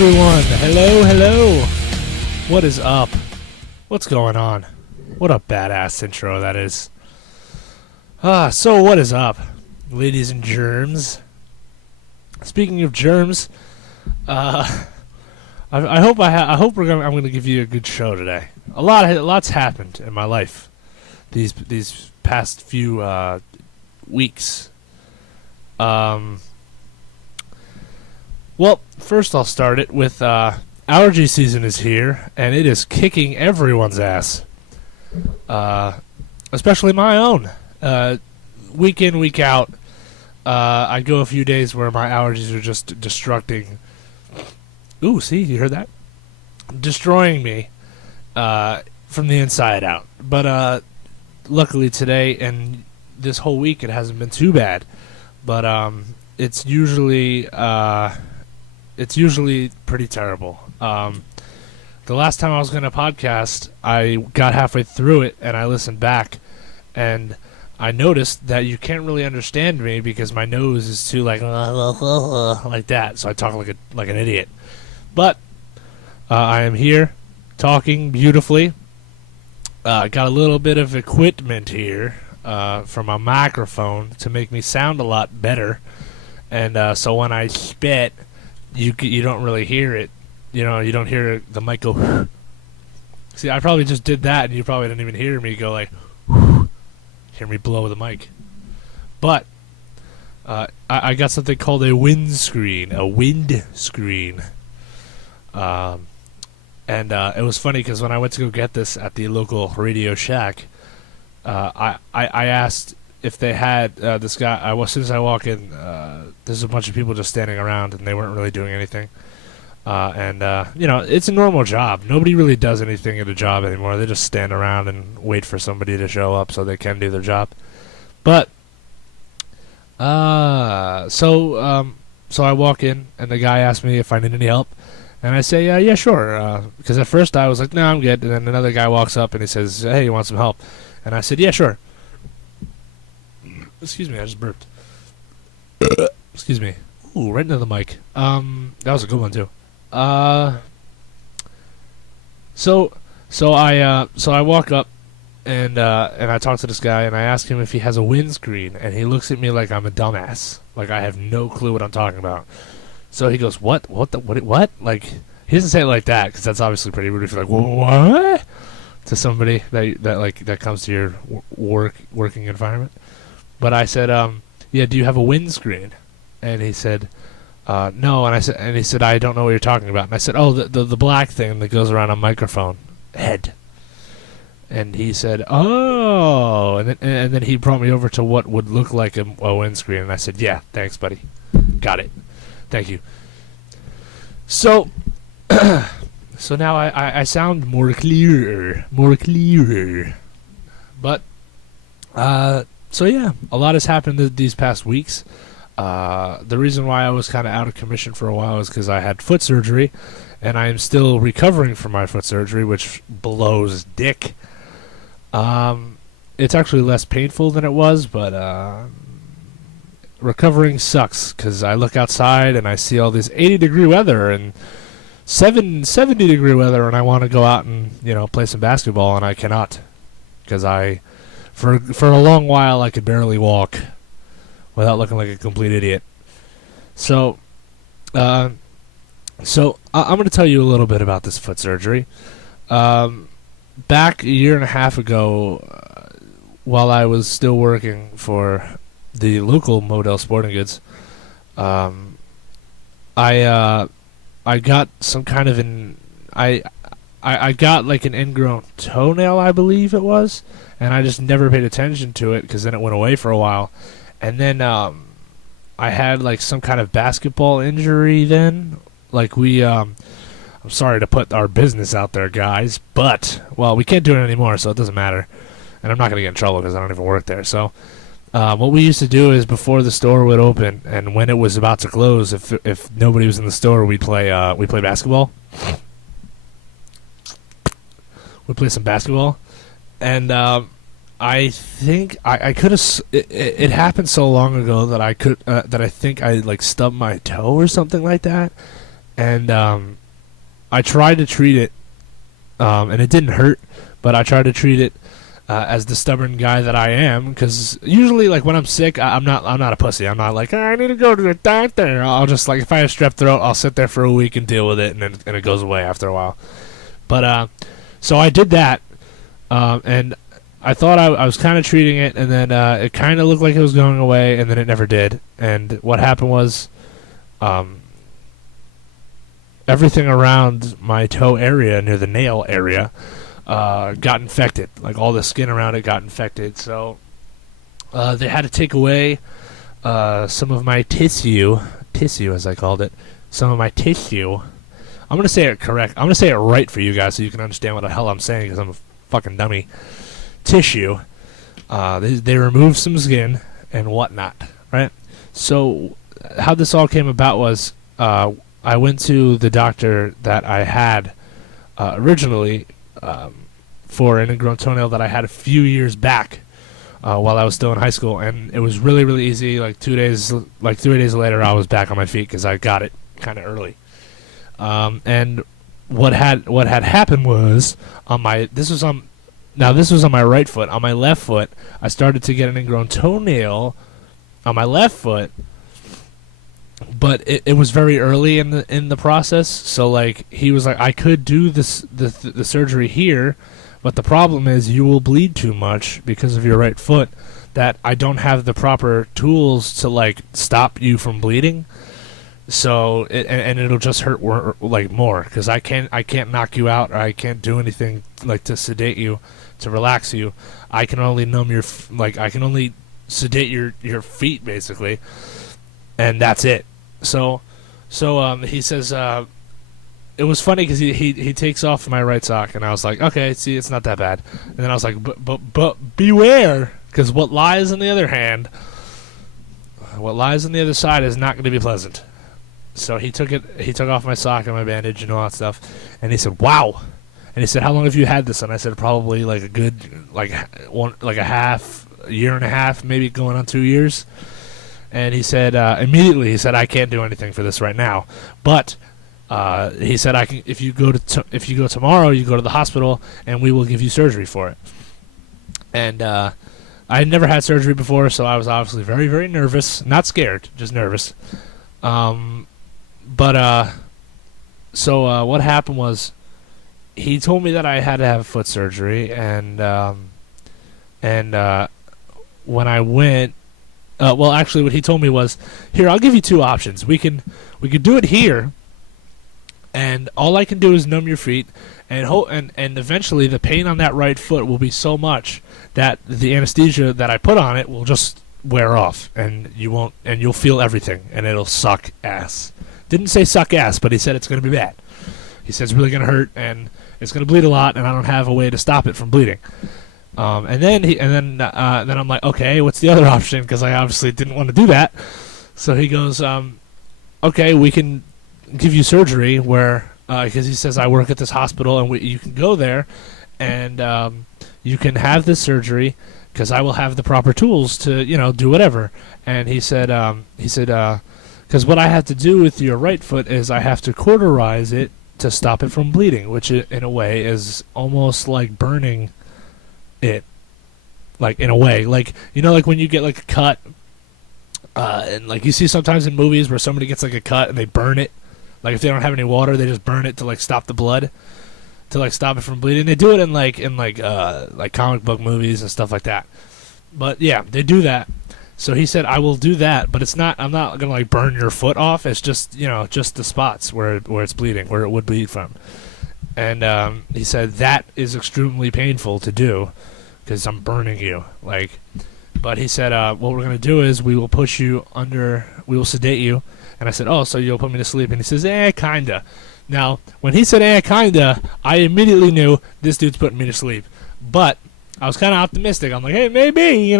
everyone. Hello. What is up? What's going on? What a badass intro that is. So what is up, ladies and germs? Speaking of germs, I hope I'm gonna give you a good show today. Lots happened in my life these past few weeks. Well, first I'll start it with allergy season is here, and it is kicking everyone's ass, especially my own. Week in, week out, I go a few days where my allergies are just destructing. Ooh, see, you heard that? Destroying me from the inside out. But luckily today and this whole week it hasn't been too bad. But it's usually pretty terrible. The last time I was going to podcast, I got halfway through it and I listened back, and I noticed that you can't really understand me because my nose is too like that, so I talk like an idiot. But I am here, talking beautifully. Got a little bit of equipment here from a microphone to make me sound a lot better, and so when I spit, you don't really hear it. You know, you don't hear the mic go. See, I probably just did that, and you probably didn't even hear me go like. Hear me blow the mic. But I got something called a windscreen. And it was funny because when I went to go get this at the local Radio Shack, I asked if they had this guy. As soon as I walk in, there's a bunch of people just standing around, and they weren't really doing anything. It's a normal job. Nobody really does anything at a job anymore. They just stand around and wait for somebody to show up so they can do their job. But so I walk in, and the guy asked me if I need any help, and I say, yeah, sure. Because at first I was like, no, I'm good. And then another guy walks up and he says, hey, you want some help? And I said, yeah, sure. Excuse me, I just burped. Excuse me. Ooh, right into the mic. That was a good one too. So I walk up and I talk to this guy and I ask him if he has a windscreen, and he looks at me like I'm a dumbass, like I have no clue what I'm talking about. So he goes, what? Like, he doesn't say it like that because that's obviously pretty rude if you're like, what? To somebody that comes to your working environment. But I said, yeah, do you have a windscreen? And he said, no. And he said, I don't know what you're talking about. And I said, oh, the black thing that goes around a microphone head. And he said, oh. And then he brought me over to what would look like a windscreen. And I said, yeah, thanks, buddy. Got it. Thank you. So, so now I sound more clearer. But, so yeah, a lot has happened these past weeks. The reason why I was kind of out of commission for a while is because I had foot surgery, and I am still recovering from my foot surgery, which blows dick. It's actually less painful than it was, but recovering sucks because I look outside and I see all this 80-degree weather and 70-degree weather, and I want to go out and play some basketball, and I cannot because for a long while I could barely walk without looking like a complete idiot. So I'm going to tell you a little bit about this foot surgery. Back a year and a half ago, while I was still working for the local Model Sporting Goods, I got some kind of I got like an ingrown toenail, I believe it was, and I just never paid attention to it because then it went away for a while. And then I had like some kind of basketball injury then. Like I'm sorry to put our business out there, guys, but, well, we can't do it anymore, so it doesn't matter. And I'm not going to get in trouble because I don't even work there. So what we used to do is before the store would open and when it was about to close, if nobody was in the store, we'd play basketball. We'd play some basketball. And I think I could have. It happened so long ago that I think I like stubbed my toe or something like that, and I tried to treat it, and it didn't hurt, but I tried to treat it as the stubborn guy that I am, because usually, like when I'm sick, I'm not a pussy. I'm not like, I need to go to the doctor. I'll just, like, if I have strep throat, I'll sit there for a week and deal with it, and it goes away after a while. But so I did that, and I thought I was kind of treating it, and then it kind of looked like it was going away, and then it never did. And what happened was, everything around my toe area, near the nail area, got infected. Like, all the skin around it got infected. So they had to take away some of my tissue as I called it, some of my tissue. I'm going to say it correct. I'm going to say it right for you guys so you can understand what the hell I'm saying, because I'm a fucking dummy. Tissue. They removed some skin and whatnot, right? So how this all came about was I went to the doctor that I had originally for an ingrown toenail that I had a few years back while I was still in high school, and it was really, really easy. Like 3 days later, I was back on my feet because I got it kind of early. And what had happened was this was on my right foot. On my left foot, I started to get an ingrown toenail on my left foot, but it was very early in the process. So, like, he was like, I could do the surgery here, but the problem is you will bleed too much because of your right foot, that I don't have the proper tools to, like, stop you from bleeding. So and it'll just hurt like more, because I can't knock you out, or I can't do anything like to sedate you, to relax you. I can only numb I can only sedate your feet, basically, and that's it. So he says it was funny because he takes off my right sock, and I was like, okay, see, it's not that bad. And then I was like, but beware, because what lies on the other side is not going to be pleasant. So he took off my sock and my bandage and all that stuff, and he said, wow. And he said, how long have you had this? And I said, probably like a good, a year and a half, maybe going on 2 years. And he said, immediately, he said, I can't do anything for this right now. But he said, I can, if you go tomorrow, you go to the hospital, and we will give you surgery for it. And I had never had surgery before, so I was obviously very, very nervous. Not scared, just nervous. So what happened was, he told me that I had to have foot surgery, and when I went, well, actually, what he told me was, here, I'll give you two options. We could do it here, and all I can do is numb your feet, and eventually the pain on that right foot will be so much that the anesthesia that I put on it will just wear off, and you'll feel everything, and it'll suck ass. Didn't say suck ass, but he said it's going to be bad. He said it's really going to hurt, and it's going to bleed a lot, and I don't have a way to stop it from bleeding. And then I'm like, okay, what's the other option? Because I obviously didn't want to do that. So he goes, okay, we can give you surgery where, because he says I work at this hospital, and you can go there, and you can have this surgery, because I will have the proper tools to, do whatever. And he said, because what I have to do with your right foot is I have to cauterize it to stop it from bleeding, which in a way is almost like burning it. Like, in a way, like, like when you get like a cut, and like you see sometimes in movies where somebody gets like a cut and they burn it. Like, if they don't have any water, they just burn it to like stop the blood, to like stop it from bleeding. They do it in like comic book movies and stuff like that. But yeah, they do that. So he said, I will do that, but I'm not gonna like burn your foot off. It's just, just the spots where it's bleeding, where it would bleed from. And he said that is extremely painful to do, because I'm burning you. But he said, what we're gonna do is we will sedate you. And I said, oh, so you'll put me to sleep? And he says, kinda. Now, when he said, kinda, I immediately knew this dude's putting me to sleep. But I was kind of optimistic. I'm like, hey, maybe,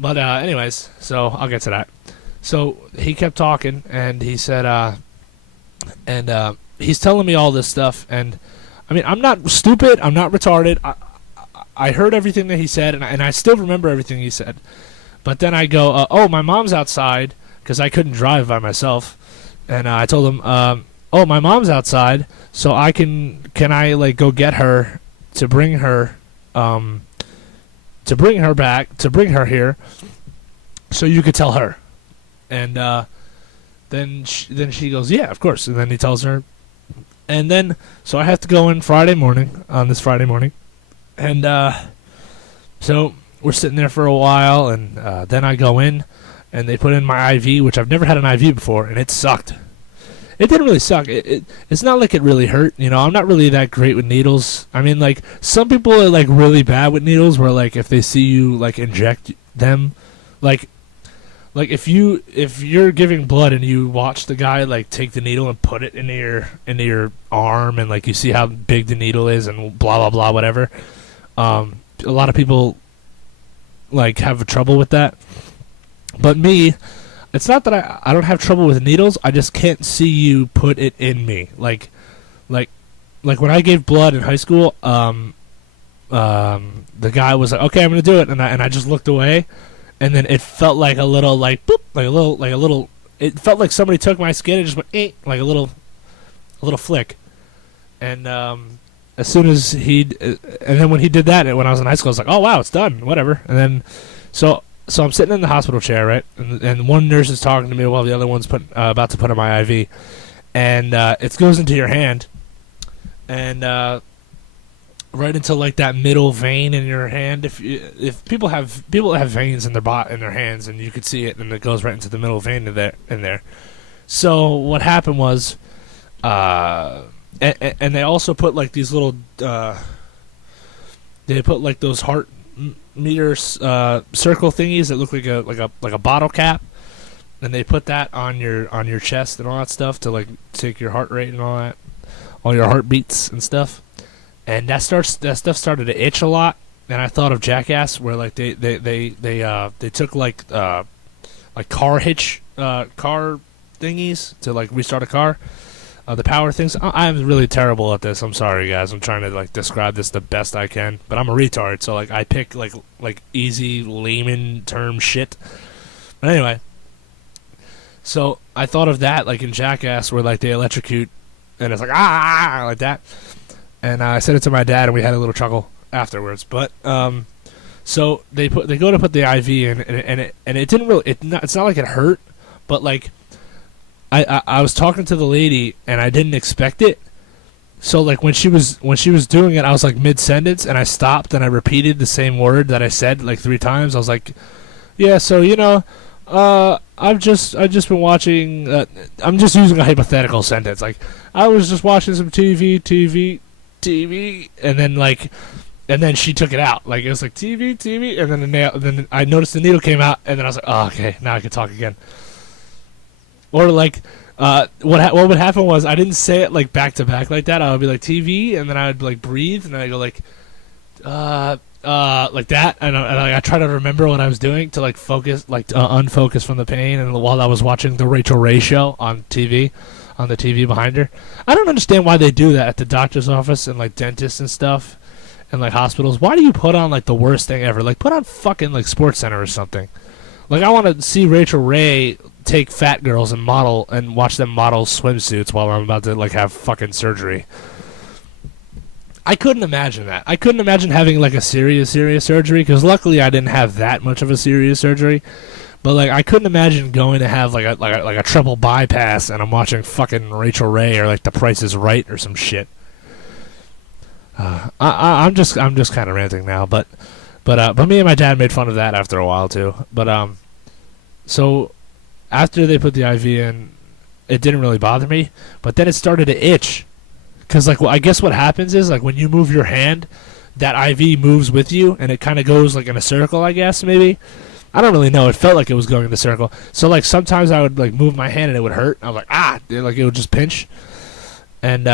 But anyways, so I'll get to that. So he kept talking, and he said, he's telling me all this stuff. And, I mean, I'm not stupid. I'm not retarded. I heard everything that he said, and I still remember everything he said. But then I go, oh, my mom's outside, because I couldn't drive by myself. And I told him, "Oh, my mom's outside, so can I like go get her to bring her, to bring her here, so you could tell her." And then she goes, "Yeah, of course." And then he tells her, and then so I have to go in on this Friday morning, and so we're sitting there for a while, and then I go in, and they put in my IV, which I've never had an IV before, and it sucked. It didn't really suck. It's not like it really hurt. You know, I'm not really that great with needles. I mean, like, some people are, like, really bad with needles, where, like, if they see you, like, inject them, like if you're giving blood and you watch the guy, like, take the needle and put it into your arm, and, like, you see how big the needle is and blah, blah, blah, whatever. A lot of people, like, have trouble with that. But me, it's not that I don't have trouble with needles. I just can't see you put it in me. Like when I gave blood in high school, the guy was like, "Okay, I'm gonna do it," and I just looked away, and then it felt like a little like boop, like a little. It felt like somebody took my skin and just went like a little flick, and as soon as and then when he did that, when I was in high school, I was like, "Oh wow, it's done, whatever," and then So I'm sitting in the hospital chair, right, and one nurse is talking to me while the other one's about to put in my IV, and it goes into your hand, and right into like that middle vein in your hand. If people have veins in their hands, and you could see it, and it goes right into the middle vein in there. So what happened was, and they also put like these little, they put like those heart meter circle thingies that look like a bottle cap, and they put that on your chest and all that stuff to like take your heart rate and all that, all your heartbeats and stuff. And that stuff started to itch a lot, and I thought of Jackass, where like they took like car hitch car thingies to like restart a car. The power things. I'm really terrible at this. I'm sorry, guys. I'm trying to like describe this the best I can, but I'm a retard, so like I pick like easy layman term shit. But anyway, so I thought of that like in Jackass, where like they electrocute, and it's like like that. And I said it to my dad, and we had a little chuckle afterwards. But so they go to put the IV in, and it didn't really. It's not like it hurt, but like. I was talking to the lady, and I didn't expect it. So like when she was doing it, I was like mid sentence, and I stopped and I repeated the same word that I said like 3 times. I was like, "Yeah, so I've just been watching." I'm just using a hypothetical sentence. Like I was just watching some TV, and then she took it out. Like it was like TV, and then I noticed the needle came out, and then I was like, "Oh, okay, now I can talk again." Or like, what would happen was I didn't say it like back to back like that. I would be like TV, and then I would like breathe, and then I go like that, and I try to remember what I was doing to like focus, like unfocus from the pain. And while I was watching the Rachel Ray show on TV, on the TV behind her, I don't understand why they do that at the doctor's office and like dentists and stuff, and like hospitals. Why do you put on like the worst thing ever? Like put on fucking like Sports Center or something. Like I want to see Rachel Ray take fat girls and watch them model swimsuits while I'm about to like have fucking surgery. I couldn't imagine that. I couldn't imagine having like a serious surgery, because luckily I didn't have that much of a serious surgery. But like I couldn't imagine going to have like a triple bypass, and I'm watching Rachel Ray or like The Price is Right or some shit. I'm just kind of ranting now, but me and my dad made fun of that after a while too. But so after they put the IV in, it didn't really bother me, but then it started to itch. Because like, I guess what happens is like when you move your hand, that IV moves with you, and it kind of goes like in a circle, I guess, maybe. I don't really know. It felt like it was going in a circle. So like sometimes I would like move my hand and it would hurt. I was like, like it would just pinch. And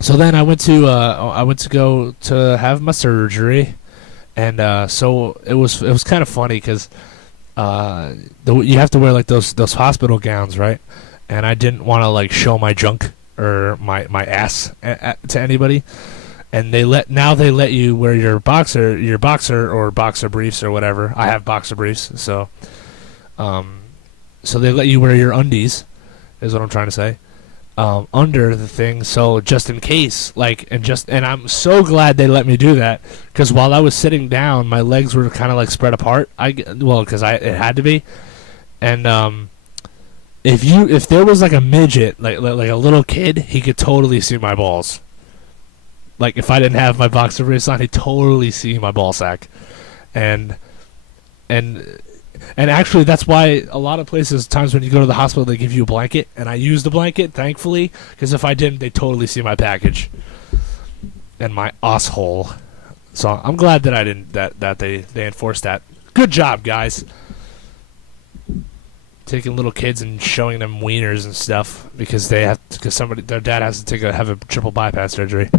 so then I went to go to have my surgery, and so it was kind of funny because you have to wear like those hospital gowns, right? And I didn't want to like show my junk or my ass to anybody. And they let you wear your boxer or boxer briefs or whatever. I have boxer briefs, so so they let you wear your undies, is what I'm trying to say, under the thing, so just in case, and I'm so glad they let me do that, because while I was sitting down, my legs were kind of like spread apart. Because it had to be, and if there was like a midget, like a little kid, he could totally see my balls. Like if I didn't have my boxer briefs on, he'd totally see my ball sack, and actually, that's why a lot of places, times when you go to the hospital, they give you a blanket, and I use the blanket, thankfully, because if I didn't, they'd totally see my package and my asshole. So I'm glad that I didn't, that they enforced that. Good job, guys. Taking little kids and showing them wieners and stuff because their dad has to have a triple bypass surgery.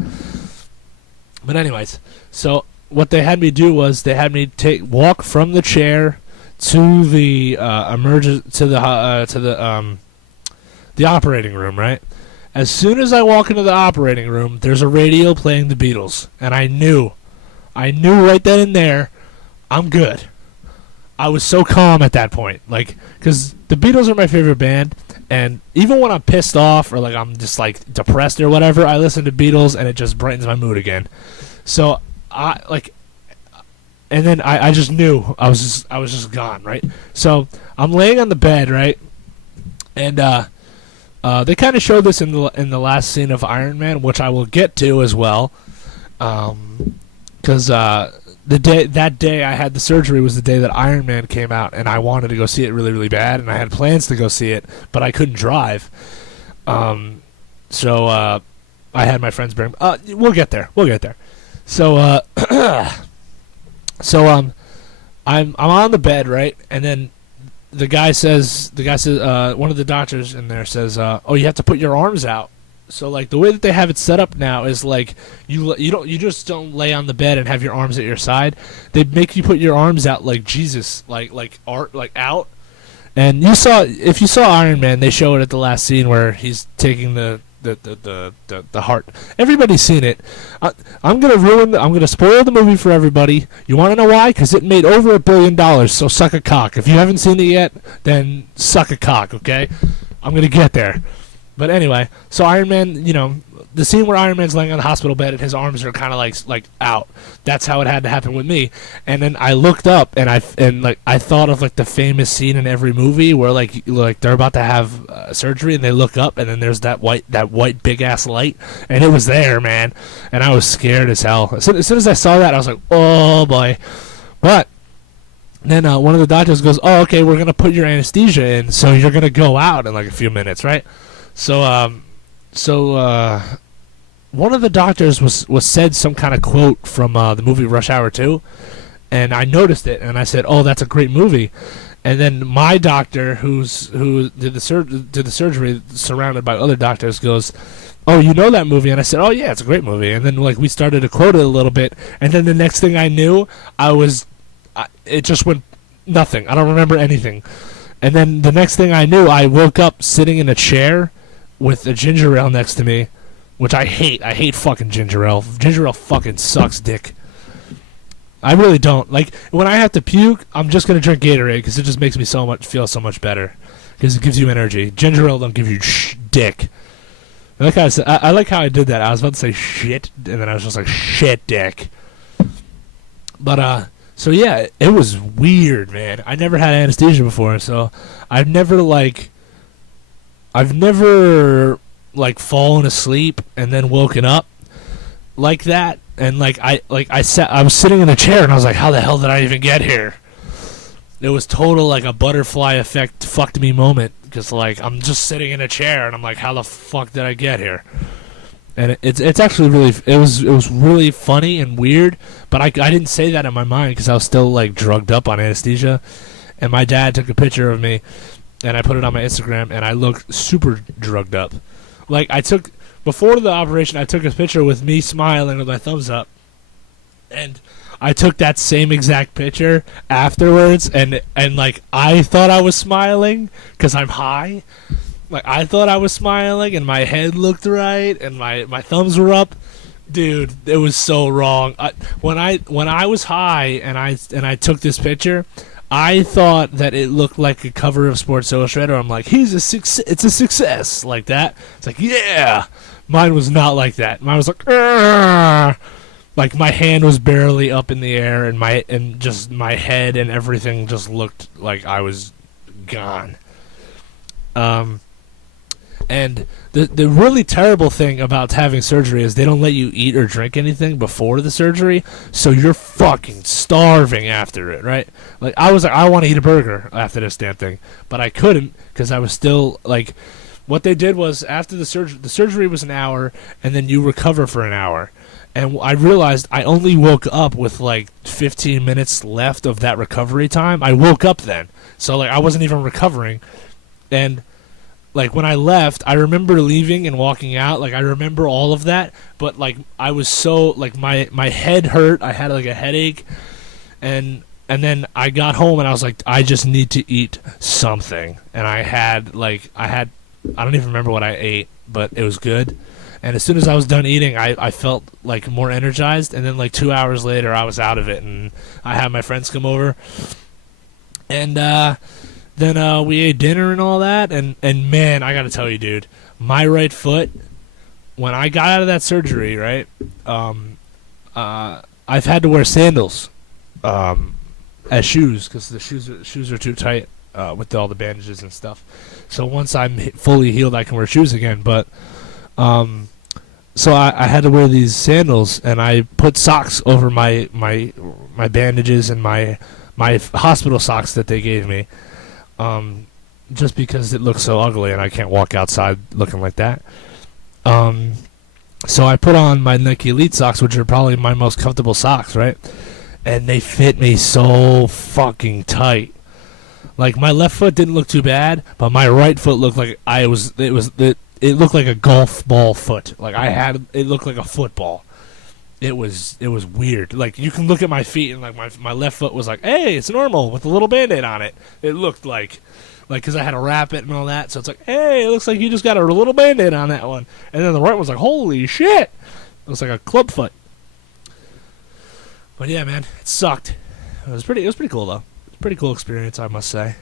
But anyways, so what they had me do was they had me walk from the chair to the the operating room, right? As soon as I walk into the operating room, there's a radio playing the Beatles, and I knew right then and there, I'm good. I was so calm at that point, because the Beatles are my favorite band, and even when I'm pissed off or I'm just depressed or whatever, I listen to Beatles and it just brightens my mood again. So and then I just knew I was just gone, right? So I'm laying on the bed, right? And they kind of showed this in the last scene of Iron Man, which I will get to as well, because that day I had the surgery was the day that Iron Man came out, and I wanted to go see it really, really bad, and I had plans to go see it, but I couldn't drive. So I had my friends bring. We'll get there. So I'm on the bed, right, and then the guy says one of the doctors in there says, oh, you have to put your arms out. So the way that they have it set up now is you just don't lay on the bed and have your arms at your side. They make you put your arms out like Jesus, out. And if you saw Iron Man, they show it at the last scene where he's taking the heart. Everybody's seen it. I'm gonna spoil the movie for everybody. You want to know why? Because it made over $1 billion. So suck a cock. If you haven't seen it yet, then suck a cock. Okay, I'm gonna get there. But anyway, so Iron Man, the scene where Iron Man's laying on the hospital bed and his arms are kind of like out. That's how it had to happen with me. And then I looked up and I thought of the famous scene in every movie where they're about to have surgery and they look up and then there's that white big ass light, and it was there, man. And I was scared as hell. As soon as I saw that, I was like, oh boy. But then one of the doctors goes, oh, okay, we're gonna put your anesthesia in, so you're gonna go out in a few minutes, right? So one of the doctors was said some kind of quote from the movie Rush Hour 2, and I noticed it, and I said, "Oh, that's a great movie." And then my doctor, who did the surgery, surrounded by other doctors, goes, "Oh, you know that movie?" And I said, "Oh yeah, it's a great movie." And then we started to quote it a little bit, and then the next thing I knew, it just went nothing. I don't remember anything. And then the next thing I knew, I woke up sitting in a chair with a ginger ale next to me, which I hate. I hate fucking ginger ale. Ginger ale fucking sucks dick. I really don't. When I have to puke, I'm just going to drink Gatorade because it just makes me feel so much better because it gives you energy. Ginger ale don't give you dick. I like how I did that. I was about to say shit, and then I was just like, shit dick. But, so yeah, it was weird, man. I never had anesthesia before, so I've never fallen asleep and then woken up like that, and I was sitting in a chair and I was like, how the hell did I even get here? It was total a butterfly effect fucked me moment, because I'm just sitting in a chair and I'm like, how the fuck did I get here? And it's actually really, it was really funny and weird, but I didn't say that in my mind because I was still drugged up on anesthesia, and my dad took a picture of me and I put it on my Instagram, and I looked super drugged up. Before the operation, I took a picture with me smiling with my thumbs up, and I took that same exact picture afterwards, and I thought I was smiling because I'm high. I thought I was smiling, and my head looked right, and my thumbs were up. Dude, it was so wrong. When I was high and I took this picture, I thought that it looked like a cover of Sports Illustrated. I'm like, he's a success. It's a success, like that. It's like, yeah. Mine was not like that. Mine was like, "Argh!" Like my hand was barely up in the air, and just my head and everything just looked like I was gone. And the really terrible thing about having surgery is they don't let you eat or drink anything before the surgery, so you're fucking starving after it, right? Like I was like, I want to eat a burger after this damn thing, but I couldn't because I was still like, what they did was after the surgery was an hour, and then you recover for an hour. And I realized I only woke up with like 15 minutes left of that recovery time. I woke up then, so like I wasn't even recovering, and like when I left, I remember leaving and walking out. Like I remember all of that, but like I was so like my head hurt. I had like a headache, and then I got home and I was like, I just need to eat something. And I don't even remember what I ate, but it was good. And as soon as I was done eating, I felt like more energized. And then like 2 hours later, I was out of it, and I had my friends come over, and then we ate dinner and all that, and man, I gotta tell you, dude, my right foot, when I got out of that surgery, right, I've had to wear sandals as shoes because the shoes are too tight with all the bandages and stuff. So once I'm fully healed, I can wear shoes again. But so I had to wear these sandals, and I put socks over my bandages and my hospital socks that they gave me. Just because it looks so ugly and I can't walk outside looking like that. So I put on my Nike Elite socks, which are probably my most comfortable socks, right? And they fit me so fucking tight. Like my left foot didn't look too bad, but my right foot looked like it looked like a golf ball foot. Like it looked like a football. It was weird. Like you can look at my feet and like my left foot was like, hey, it's normal with a little Band-Aid on it. It looked like because I had to wrap it and all that. So it's like, hey, it looks like you just got a little Band-Aid on that one. And then the right one's like, holy shit, it looks like a club foot. But yeah, man, it sucked. It was pretty cool though. It's a pretty cool experience, I must say.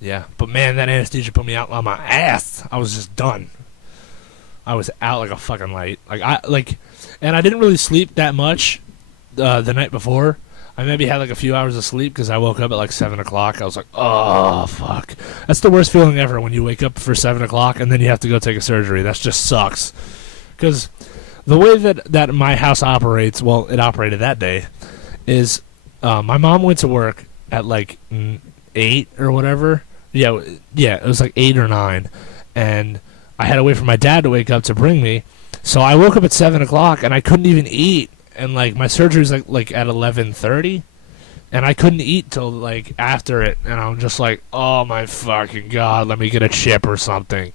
Yeah, but man, that anesthesia put me out on my ass. I was just done. I was out like a fucking light. And I didn't really sleep that much the night before. I maybe had like a few hours of sleep because I woke up at like 7 o'clock. I was like, oh, fuck. That's the worst feeling ever when you wake up for 7 o'clock and then you have to go take a surgery. That just sucks. Because the way that my house operates, well, it operated that day, is my mom went to work at like 8 or whatever. Yeah, it was like 8 or 9. And I had to wait for my dad to wake up to bring me. So I woke up at 7 o'clock and I couldn't even eat. And like my surgery's like at 11:30, and I couldn't eat till like after it. And I'm just like, oh my fucking god, let me get a chip or something.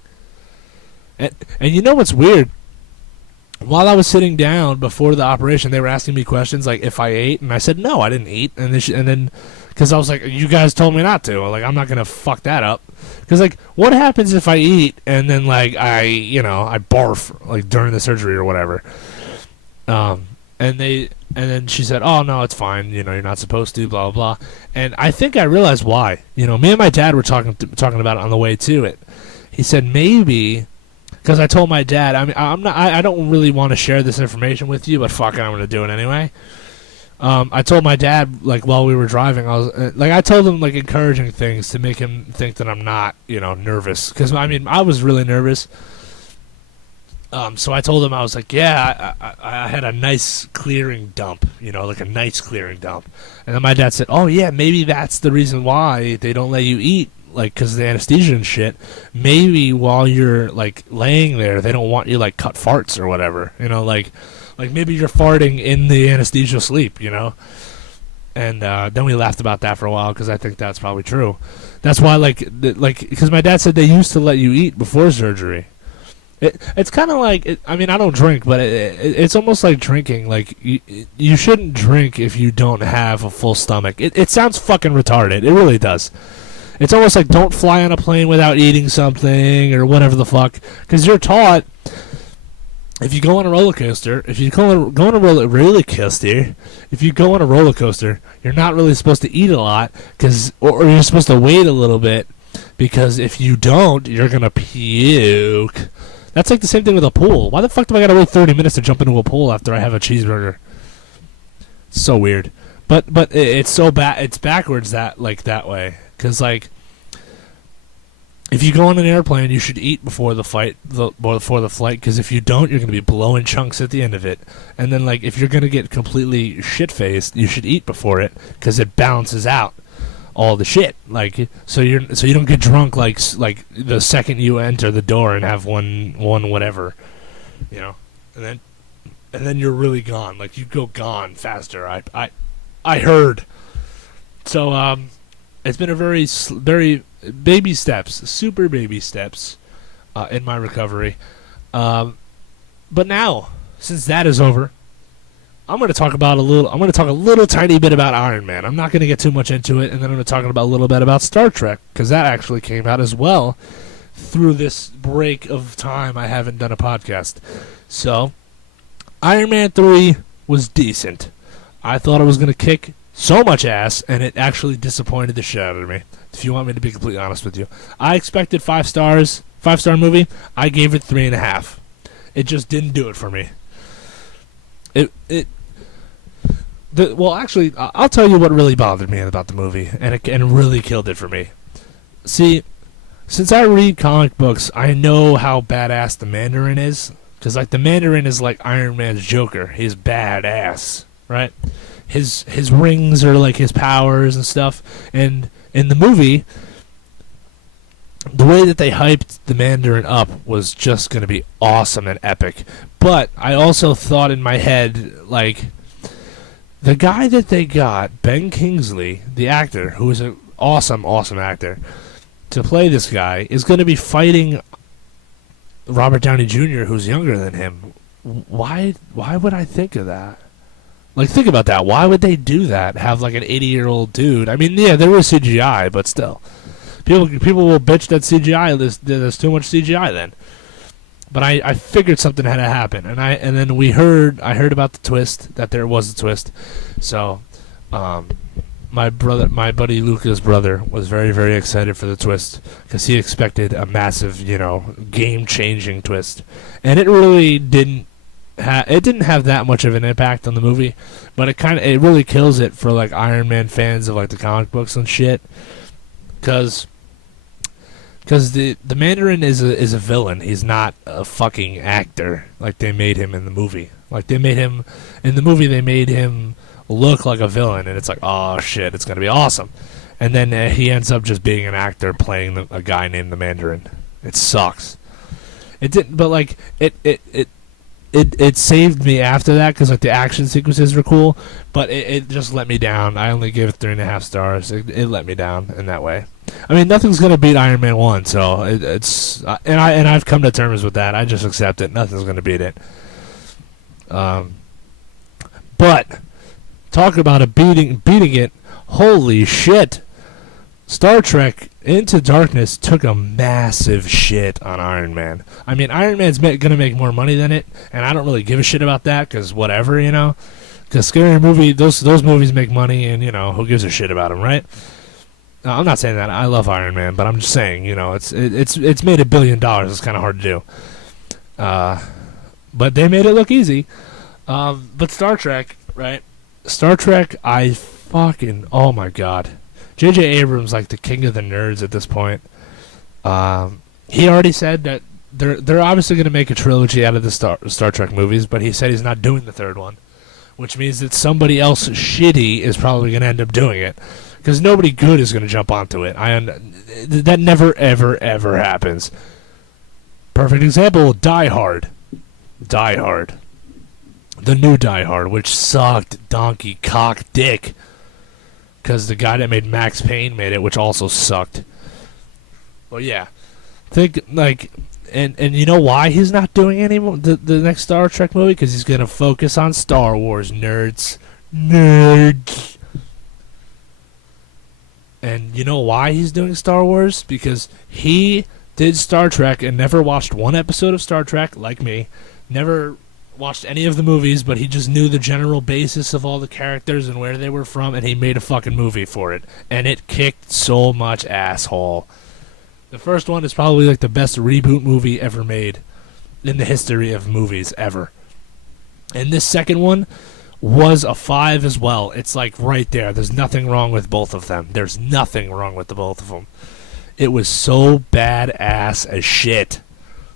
And you know what's weird? While I was sitting down before the operation, they were asking me questions like if I ate, and I said no, I didn't eat. And then because I was like, you guys told me not to. Like I'm not gonna fuck that up. Because like, what happens if I eat and then like I barf like during the surgery or whatever? And then she said, oh no, it's fine. You're not supposed to. Blah blah blah. And I think I realized why. Me and my dad were talking about it on the way to it. He said maybe. Because I told my dad, I don't really want to share this information with you, but fuck it, I'm going to do it anyway. I told my dad, like, while we were driving, I told him, like, encouraging things to make him think that I'm not, nervous. Because, I was really nervous. So I told him, I was like, yeah, I had a nice clearing dump, like a nice clearing dump. And then my dad said, oh, yeah, maybe that's the reason why they don't let you eat. Like, because of the anesthesia and shit, maybe while you're, like, laying there, they don't want you, like, cut farts or whatever, like maybe you're farting in the anesthesia sleep, And then we laughed about that for a while, because I think that's probably true. That's why, because my dad said they used to let you eat before surgery. It's kind of like, I don't drink, but it's almost like drinking. Like, you shouldn't drink if you don't have a full stomach. It sounds fucking retarded. It really does. It's almost like don't fly on a plane without eating something or whatever the fuck. Because you're taught if you go on a roller coaster, if you go on a roller coaster, if you go on a roller coaster, you're not really supposed to eat a lot, or you're supposed to wait a little bit, because if you don't, you're gonna puke. That's like the same thing with a pool. Why the fuck do I gotta wait 30 minutes to jump into a pool after I have a cheeseburger? So weird. But it's so bad. It's backwards that way. Because like, if you go on an airplane, you should eat before the flight. Because if you don't, you're gonna be blowing chunks at the end of it. And then like, if you're gonna get completely shit faced, you should eat before it, because it balances out all the shit. Like, so you don't get drunk like the second you enter the door and have one whatever, and then you're really gone. Like, you go gone faster. I heard. So it's been a very baby steps, super baby steps, in my recovery. But now, since that is over, I'm going to talk a little tiny bit about Iron Man. I'm not going to get too much into it, and then I'm going to talk about a little bit about Star Trek, because that actually came out as well through this break of time I haven't done a podcast. So, Iron Man 3 was decent. I thought it was going to kick so much ass, and it actually disappointed the shit out of me, if you want me to be completely honest with you. I expected 5 stars, 5-star movie. I gave it 3.5. It just didn't do it for me. Actually, I'll tell you what really bothered me about the movie, and it really killed it for me. See, since I read comic books, I know how badass the Mandarin is, because like the Mandarin is like Iron Man's Joker. He's badass, right? His rings are like his powers and stuff. And in the movie, the way that they hyped the Mandarin up was just going to be awesome and epic. But I also thought in my head, like, the guy that they got, Ben Kingsley, the actor, who is an awesome, awesome actor, to play this guy, is going to be fighting Robert Downey Jr., who's younger than him. Why would I think of that? Like, think about that. Why would they do that? Have, like, an 80-year-old dude? I mean, yeah, there was CGI, but still. People will bitch that CGI, there's too much CGI then. But I figured something had to happen, and then I heard about the twist, that there was a twist. So, my buddy Luca's brother was very, very excited for the twist, because he expected a massive, game-changing twist, and it really didn't. It didn't have that much of an impact on the movie, but it really kills it for like Iron Man fans of like the comic books and shit, because the Mandarin is a villain. He's not a fucking actor like they made him in the movie. Like they made him look like a villain, and it's like, oh shit, it's gonna be awesome. And then he ends up just being an actor playing a guy named the Mandarin. It sucks. It didn't, but like it saved me after that, because like the action sequences were cool, but it just let me down. I only gave it 3.5 stars. It let me down in that way. I mean, nothing's gonna beat Iron Man 1, so I've come to terms with that. I just accept it. Nothing's gonna beat it. But talk about it beating it. Holy shit! Star Trek Into Darkness took a massive shit on Iron Man. I mean, Iron Man's gonna make more money than it, and I don't really give a shit about that, because whatever, Because scary movie, those movies make money, and who gives a shit about them, right? I'm not saying that. I love Iron Man, but I'm just saying, it's made $1 billion. It's kind of hard to do. But they made it look easy. But Star Trek, right? Star Trek, oh my god. J.J. Abrams, like the king of the nerds at this point. He already said that they're obviously going to make a trilogy out of the Star Trek movies, but he said he's not doing the third one, which means that somebody else shitty is probably going to end up doing it, because nobody good is going to jump onto it. That never, ever, ever happens. Perfect example, Die Hard. Die Hard. The new Die Hard, which sucked donkey cock dick, because the guy that made Max Payne made it, which also sucked. Well, yeah. Think, like, and you know why he's not doing any more, the next Star Trek movie? Because he's going to focus on Star Wars, nerds. Nerds. And you know why he's doing Star Wars? Because he did Star Trek and never watched one episode of Star Trek, like me. never watched any of the movies, but he just knew the general basis of all the characters and where they were from, and he made a fucking movie for it. And it kicked so much asshole. The first one is probably like the best reboot movie ever made in the history of movies ever. And this second one was a 5 as well. It's like right there. There's nothing wrong with both of them. There's nothing wrong with the both of them. It was so badass as shit.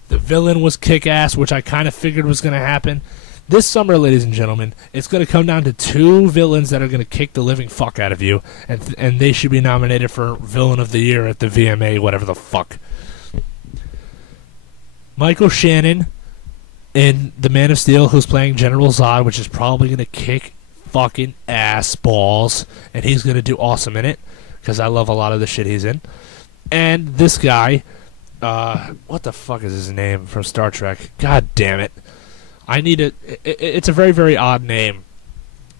The villain was kick-ass, which I kind of figured was going to happen. This summer, ladies and gentlemen, it's going to come down to 2 villains that are going to kick the living fuck out of you, and they should be nominated for Villain of the Year at the VMA, whatever the fuck. Michael Shannon in The Man of Steel, who's playing General Zod, which is probably going to kick fucking ass balls, and he's going to do awesome in it, because I love a lot of the shit he's in. And this guy... what the fuck is his name from Star Trek? God damn it. I need it. It's a very, very odd name.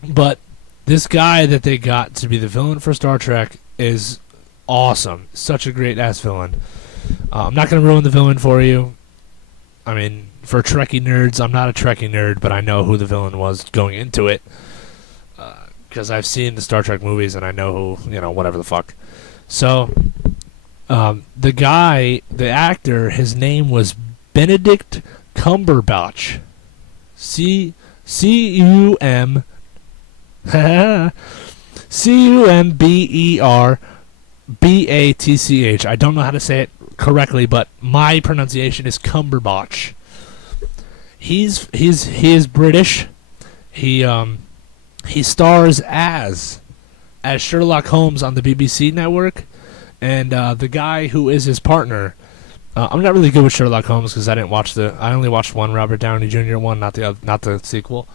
But this guy that they got to be the villain for Star Trek is awesome. Such a great ass villain. I'm not going to ruin the villain for you. I mean, for Trekkie nerds, I'm not a Trekkie nerd, but I know who the villain was going into it. Because I've seen the Star Trek movies and I know who, whatever the fuck. So... the guy, the actor, his name was Benedict Cumberbatch. C-U-M C-U-M-B-E-R-B-A-T-C-H. I don't know how to say it correctly, but my pronunciation is Cumberbatch. He is British. He stars as Sherlock Holmes on the BBC network. And the guy who is his partner, I'm not really good with Sherlock Holmes because I only watched one Robert Downey Jr. one, not the sequel.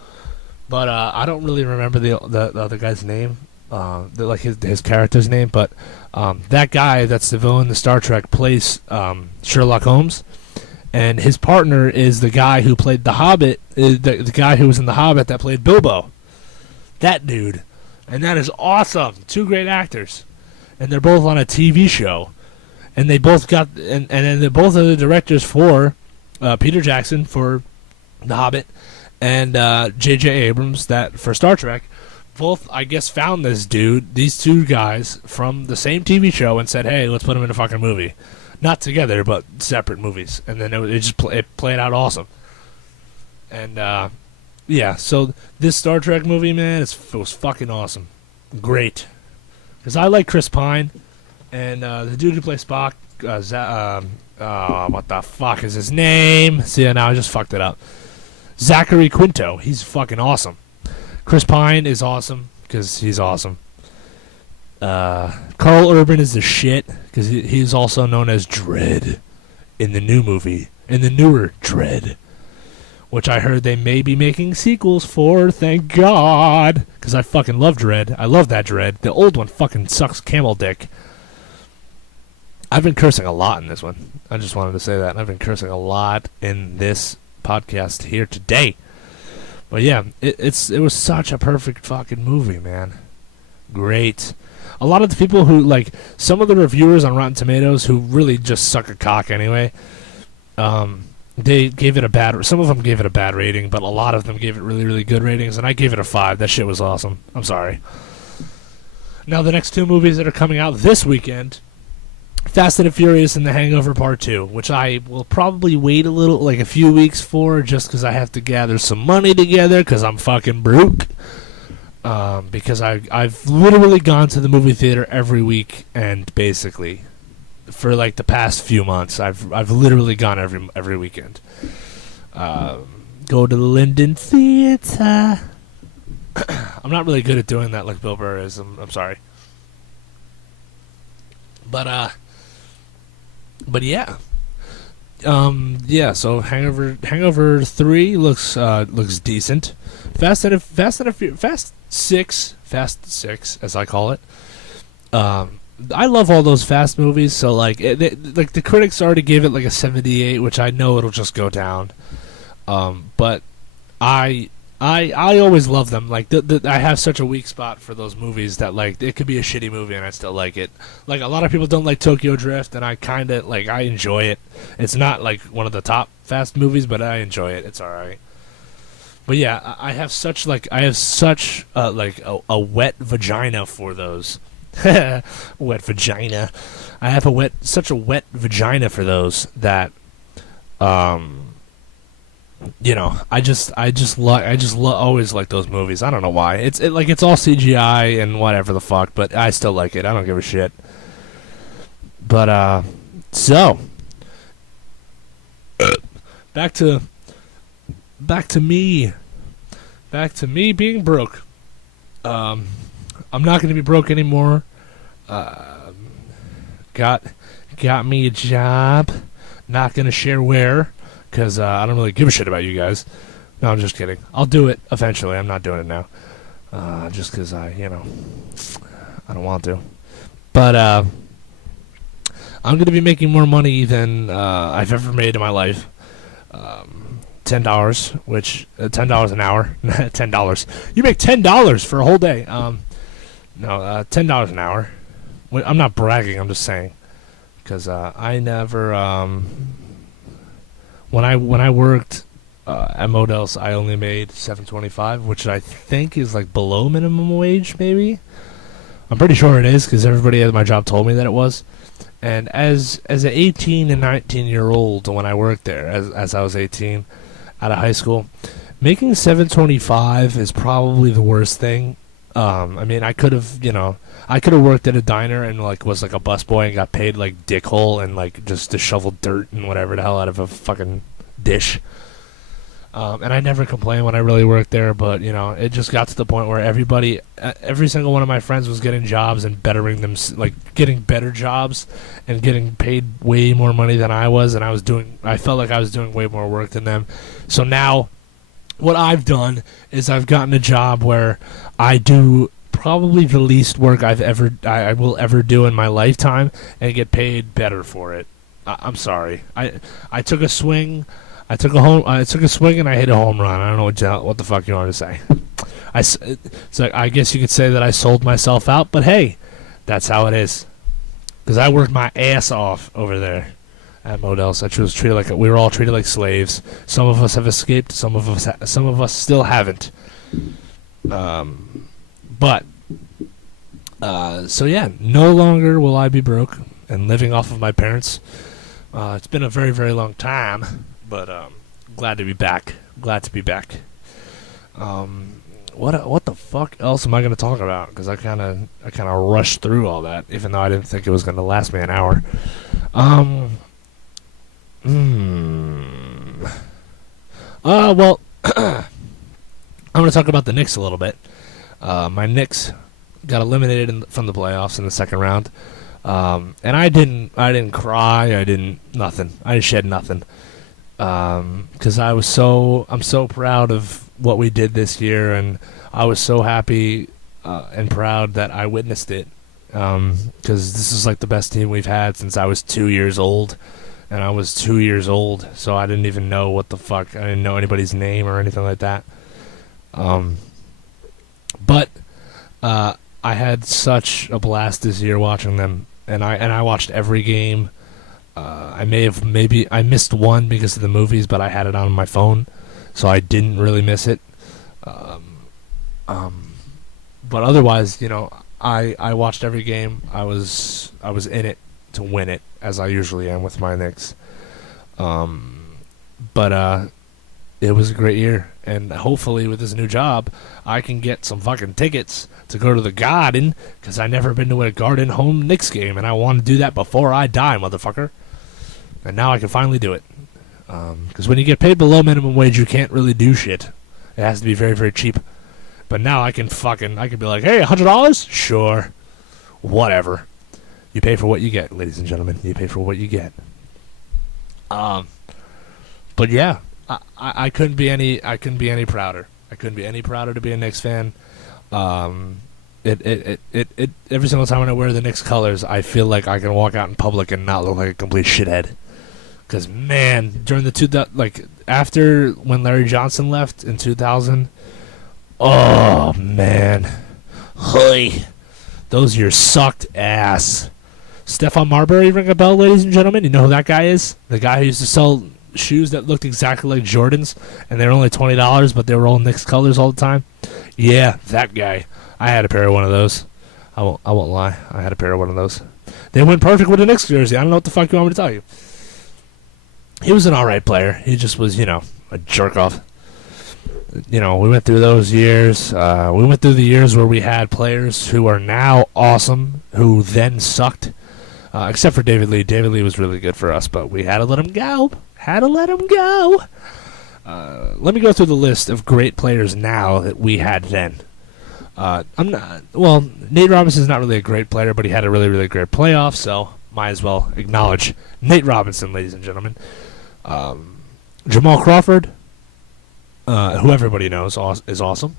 But I don't really remember the other guy's name, his character's name. But that guy that's the villain in Star Trek plays Sherlock Holmes, and his partner is the guy who played the Hobbit, the guy who was in the Hobbit that played Bilbo. That dude, and that is awesome. 2 great actors. And they're both on a TV show, and they both got and then they're both of the directors for Peter Jackson for The Hobbit and J.J. Abrams that for Star Trek. Both, I guess, found these 2 guys from the same TV show and said, "Hey, let's put them in a fucking movie, not together but separate movies." And then it played out awesome. And yeah, so this Star Trek movie, man, it was fucking awesome, great. Because I like Chris Pine, and the dude who plays Spock, what the fuck is his name? See, now I just fucked it up. Zachary Quinto. He's fucking awesome. Chris Pine is awesome, because he's awesome. Carl Urban is the shit, because he's also known as Dredd in the new movie, in the newer Dredd, which I heard they may be making sequels for, thank God, because I fucking love Dredd. I love that Dredd. The old one fucking sucks camel dick. I've been cursing a lot in this one. I just wanted to say that. I've been cursing a lot in this podcast here today. But yeah, it was such a perfect fucking movie, man. Great. A lot of the people who, some of the reviewers on Rotten Tomatoes who really just suck a cock anyway, they gave it some of them gave it a bad rating, but a lot of them gave it really, really good ratings, and I gave it a 5. That shit was awesome. I'm sorry. Now, the next 2 movies that are coming out this weekend, Fast and the Furious and The Hangover Part 2, which I will probably wait a few weeks for, just because I have to gather some money together, because I'm fucking broke. Because I've literally gone to the movie theater every week, and basically... for the past few months, I've literally gone every weekend. Go to the Linden Theater. I'm not really good at doing that like Bill Burr is. I'm sorry. But yeah. So Hangover 3 looks decent. Fast 6 as I call it. I love all those Fast movies, so the critics already gave it a 78, which I know it'll just go down. But I always love them. I have such a weak spot for those movies that it could be a shitty movie and I still like it. A lot of people don't like Tokyo Drift, and I kind of I enjoy it. It's not one of the top fast movies, but I enjoy it. It's all right. But yeah, I have such like a wet vagina for those. Wet vagina. I have such a wet vagina for those that, um, always like those movies. I don't know why. It's all CGI and whatever the fuck, but I still like it. I don't give a shit. But so back to me. Back to me being broke. I'm not going to be broke anymore. Got me a job. Not going to share where, because I don't really give a shit about you guys. No, I'm just kidding. I'll do it eventually. I'm not doing it now. Just because I don't want to. But I'm going to be making more money than I've ever made in my life. $10, which $10 an hour. $10. You make $10 for a whole day. No, $10 an hour. I'm not bragging. I'm just saying, because I never. When I worked at Modell's, I only made $7.25, which I think is like below minimum wage. Maybe. I'm pretty sure it is, because everybody at my job told me that it was. And as an 18 and 19-year-old, when I worked there, as I was 18, out of high school, making $7.25 is probably the worst thing. I mean, I could have worked at a diner and was like a busboy and got paid like dickhole and like just to shovel dirt and whatever the hell out of a fucking dish. And I never complained when I really worked there, but it just got to the point where every single one of my friends was getting jobs and bettering them, like getting better jobs and getting paid way more money than I was, and I felt like I was doing way more work than them. So now, what I've done is I've gotten a job where I do probably the least work I will ever do in my lifetime and get paid better for it. I'm sorry. I took a swing. I took a swing and I hit a home run. I don't know what the fuck you want to say. So I guess you could say that I sold myself out, but hey, that's how it is. Because I worked my ass off over there at Modell's. We were all treated like slaves. Some of us have escaped. Some of us still haven't. So yeah, no longer will I be broke and living off of my parents. It's been a very, very long time. But glad to be back. Glad to be back. What the fuck else am I gonna talk about? Because I kind of rushed through all that, even though I didn't think it was gonna last me an hour. Well, I'm gonna talk about the Knicks a little bit. My Knicks got eliminated from the playoffs in the second round, and I didn't cry. I didn't nothing. I shed nothing. Because I'm so proud of what we did this year, and I was so happy and proud that I witnessed it. Because this is like the best team we've had since I was 2 years old, and I was 2 years old, so I didn't even know what the fuck. I didn't know anybody's name or anything like that. But I had such a blast this year watching them, and I watched every game. I missed one because of the movies, but I had it on my phone, so I didn't really miss it. But otherwise, I watched every game. I was in it to win it, as I usually am with my Knicks. But it was a great year, and hopefully with this new job, I can get some fucking tickets to go to the Garden, because I've never been to a Garden home Knicks game, and I want to do that before I die, motherfucker. And now I can finally do it. Because when you get paid below minimum wage, you can't really do shit. It has to be very, very cheap. But now I can be like, hey, $100? Sure. Whatever. You pay for what you get, ladies and gentlemen. You pay for what you get. But yeah, I couldn't be any prouder. I couldn't be any prouder to be a Knicks fan. Every single time when I wear the Knicks colors, I feel like I can walk out in public and not look like a complete shithead. Because, man, during after when Larry Johnson left in 2000, oh, man. Hoy. Those years sucked ass. Stephon Marbury, ring a bell, ladies and gentlemen? You know who that guy is? The guy who used to sell shoes that looked exactly like Jordans, and they were only $20, but they were all Knicks colors all the time? Yeah, that guy. I had a pair of one of those. I won't lie. I had a pair of one of those. They went perfect with the Knicks jersey. I don't know what the fuck you want me to tell you. He was an alright player. He just was, a jerk off. We went through those years. We went through the years where we had players who are now awesome, who then sucked. Except for David Lee. David Lee was really good for us, but we had to let him go. Let me go through the list of great players now that we had then. Nate Robinson's not really a great player, but he had a really, really great playoff, so might as well acknowledge Nate Robinson, ladies and gentlemen. Jamal Crawford, who everybody knows is awesome.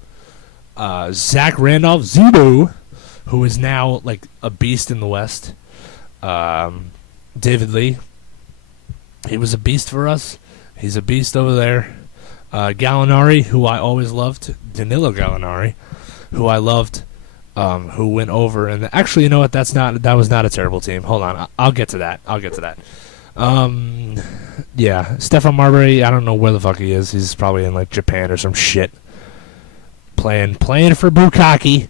Zach Randolph, Zebo, who is now like a beast in the West. David Lee, he was a beast for us. He's a beast over there. Gallinari, who I always loved. Danilo Gallinari, who I loved, who went over. And actually, you know what? That was not a terrible team. Hold on. I'll get to that. Yeah. Stephon Marbury, I don't know where the fuck he is. He's probably in, like, Japan or some shit. Playing for Bukaki.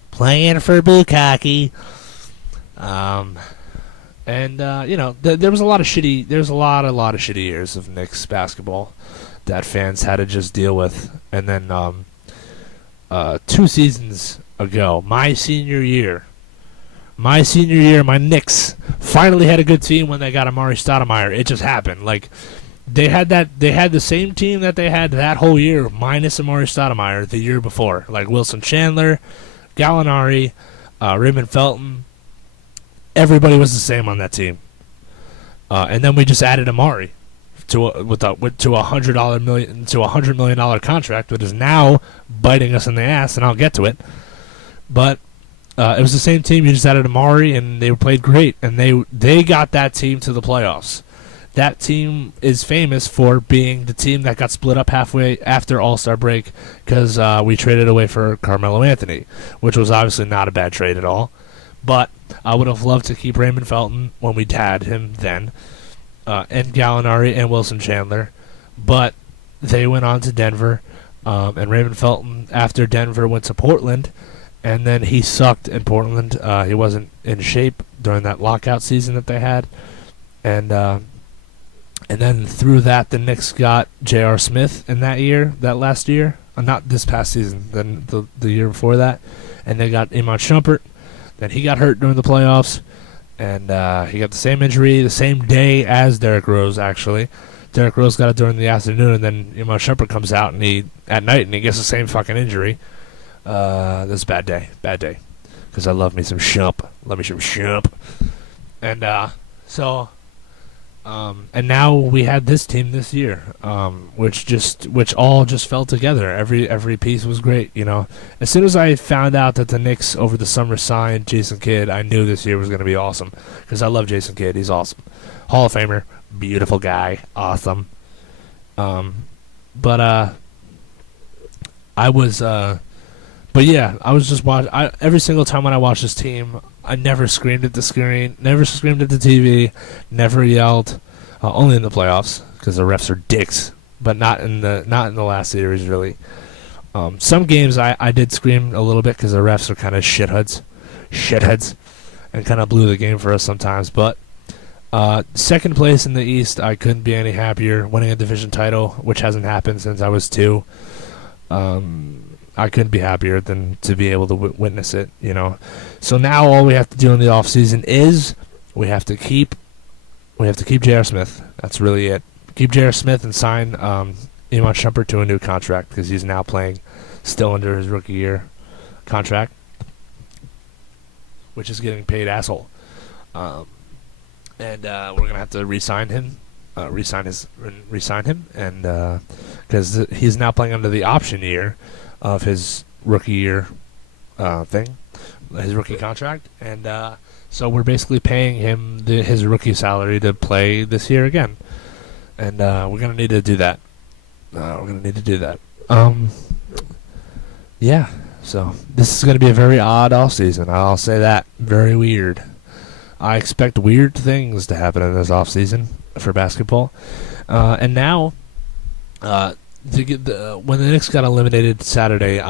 There was a lot of shitty. There's a lot of shitty years of Knicks basketball that fans had to just deal with. And then 2 seasons ago, my senior year, my Knicks finally had a good team when they got Amari Stoudemire. It just happened. Like they had the same team that they had that whole year, minus Amari Stoudemire the year before. Like Wilson Chandler, Gallinari, Raymond Felton. Everybody was the same on that team, and then we just added Amari to a $100 million contract that is now biting us in the ass, and I'll get to it. But it was the same team. You just added Amari, and they played great, and they got that team to the playoffs. That team is famous for being the team that got split up halfway after All-Star break because we traded away for Carmelo Anthony, which was obviously not a bad trade at all. But I would have loved to keep Raymond Felton when we had him then, and Gallinari and Wilson Chandler. But they went on to Denver, and Raymond Felton, after Denver, went to Portland, and then he sucked in Portland. He wasn't in shape during that lockout season that they had. And then through that, the Knicks got J.R. Smith in that last year. Not this past season, then the year before that. And they got Iman Shumpert. Then he got hurt during the playoffs, and he got the same injury the same day as Derrick Rose, actually. Derrick Rose got it during the afternoon, and then Iman Shumpert comes out at night, and he gets the same fucking injury. This is a bad day. Because I love me some Shump. And and now we had this team this year, which all just fell together. Every piece was great, As soon as I found out that the Knicks over the summer signed Jason Kidd, I knew this year was going to be awesome because I love Jason Kidd. He's awesome, Hall of Famer, beautiful guy, awesome. I was just watching. Every single time when I watch this team, I never screamed at the screen, never screamed at the TV, never yelled. Only in the playoffs because the refs are dicks, but not in the last series really. Some games I did scream a little bit because the refs are kind of shitheads, and kind of blew the game for us sometimes. But second place in the East, I couldn't be any happier. Winning a division title, which hasn't happened since I was 2. I couldn't be happier than to be able to witness it, So now all we have to do in the off season is we have to keep J.R. Smith. That's really it. Keep J.R. Smith and sign Iman Shumpert to a new contract because he's now playing still under his rookie year contract, which is getting paid asshole. And we're gonna have to re-sign him, and because he's now playing under the option year of his rookie year his rookie contract, and so we're basically paying him his rookie salary to play this year again, and we're gonna need to do that. Yeah. So this is gonna be a very odd off season. I'll say that. Very weird. I expect weird things to happen in this off season for basketball. And now, when the Knicks got eliminated Saturday, an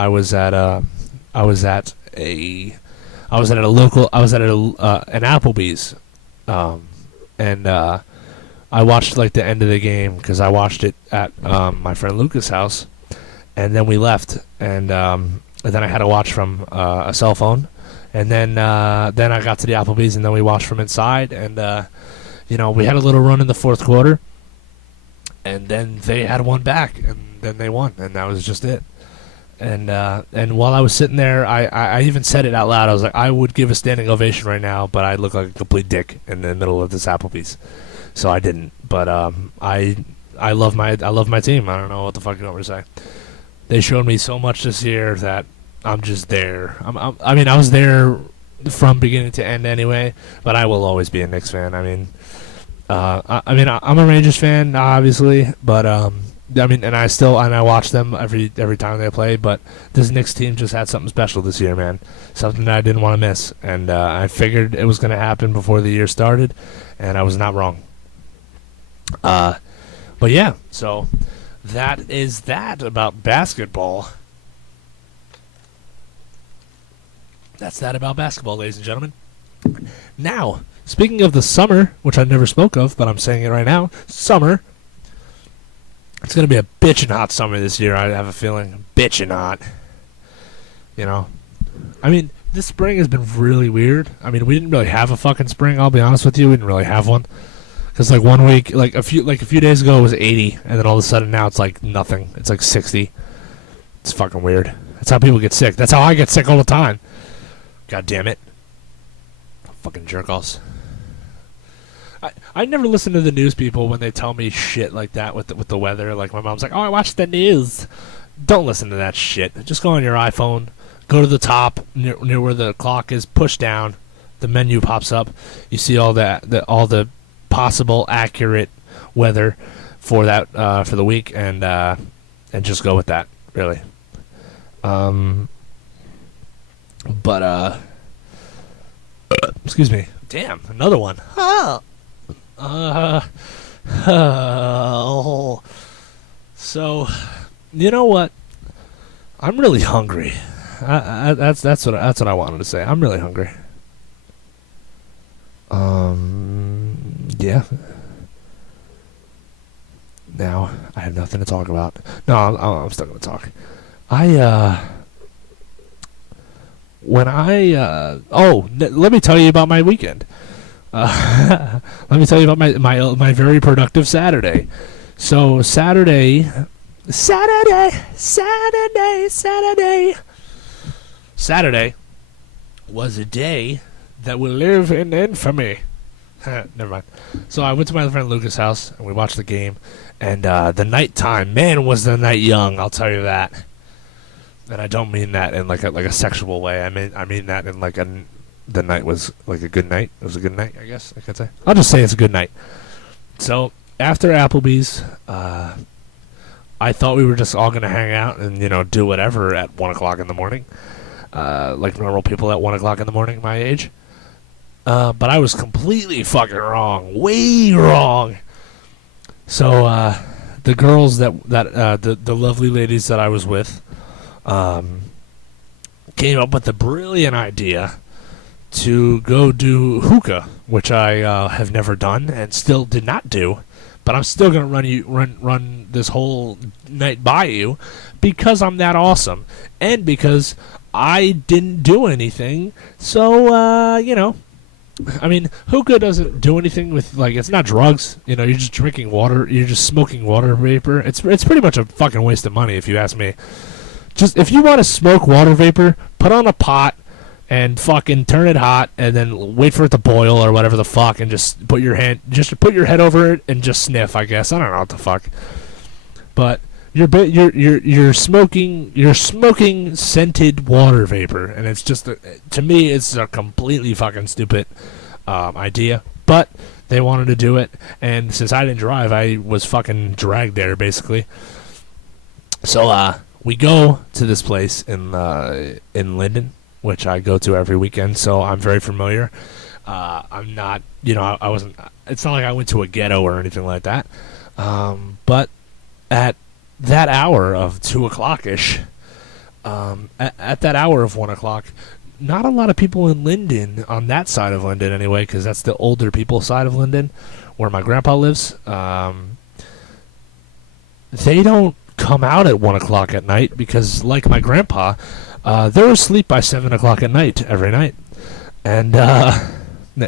Applebee's, and I watched like the end of the game because I watched it at my friend Lucas' house, and then we left, and then I had to watch from a cell phone, and then I got to the Applebee's, and then we watched from inside, and we had a little run in the fourth quarter, and then they had one back, and then they won, and that was just it. And while I was sitting there, I even said it out loud. I was like, I would give a standing ovation right now, but I'd look like a complete dick in the middle of this Applebee's, so I didn't. But I love my team. I don't know what the fuck you want me to say. They showed me so much this year that I'm just there. I mean, I was there from beginning to end anyway, but I will always be a Knicks fan. I mean, I'm a Rangers fan, obviously, but and I watch them every time they play. But this Knicks team just had something special this year, man. Something that I didn't want to miss, and I figured it was going to happen before the year started, and I was not wrong. But yeah, so that is that about basketball. That's that about basketball, ladies and gentlemen. Now, speaking of the summer, which I never spoke of, but I'm saying it right now, summer. It's going to be a bitchin' hot summer this year, I have a feeling. Bitchin' hot. I mean, this spring has been really weird. I mean, we didn't really have a fucking spring, I'll be honest with you. We didn't really have one. Because, like, 1 week, a few days ago it was 80, and then all of a sudden now it's, like, nothing. It's, like, 60. It's fucking weird. That's how people get sick. That's how I get sick all the time. God damn it. Fucking jerk-offs. I never listen to the news people when they tell me shit like that with the weather. Like, my mom's like, oh, I watch the news. Don't listen to that shit. Just go on your iPhone, go to the top near where the clock is, push down, the menu pops up. You see all the possible accurate weather for that for the week, and just go with that, really. Excuse me. Damn, another one. So, you know what? I'm really hungry. That's what I wanted to say. I'm really hungry. Yeah. Now I have nothing to talk about. No, I'm still gonna talk. Let me tell you about my weekend. Let me tell you about my very productive Saturday. So Saturday was a day that will live in infamy. Never mind. So I went to my friend Lucas' house and we watched the game. And the nighttime, man, was the night young. I'll tell you that. And I don't mean that in like a sexual way. I mean that in like the night was like a good night. It was a good night, I guess I could say. I'll just say it's a good night. So after Applebee's, I thought we were just all gonna hang out and do whatever at 1 o'clock in the morning, like normal people at 1 o'clock in the morning, my age. But I was completely fucking wrong, way wrong. So the girls the lovely ladies that I was with, came up with the brilliant idea to go do hookah, which I have never done and still did not do. But I'm still gonna run this whole night by you because I'm that awesome and because I didn't do anything. So I mean, hookah doesn't do anything with, like, it's not drugs. You're just drinking water. You're just smoking water vapor. It's pretty much a fucking waste of money if you ask me. Just if you want to smoke water vapor, put on a pot and fucking turn it hot, and then wait for it to boil or whatever the fuck, and just put your head over it and just sniff. I guess I don't know what the fuck, but you're smoking scented water vapor, and it's just to me it's a completely fucking stupid idea. But they wanted to do it, and since I didn't drive, I was fucking dragged there basically. So we go to this place in Linden, which I go to every weekend, so I'm very familiar. I'm not, I wasn't. It's not like I went to a ghetto or anything like that. But at that hour of 2 o'clock ish, at that hour of 1 o'clock, not a lot of people in Linden, on that side of Linden anyway, because that's the older people side of Linden, where my grandpa lives. They don't come out at 1 o'clock at night because, like my grandpa, they're asleep by 7 o'clock at night every night. And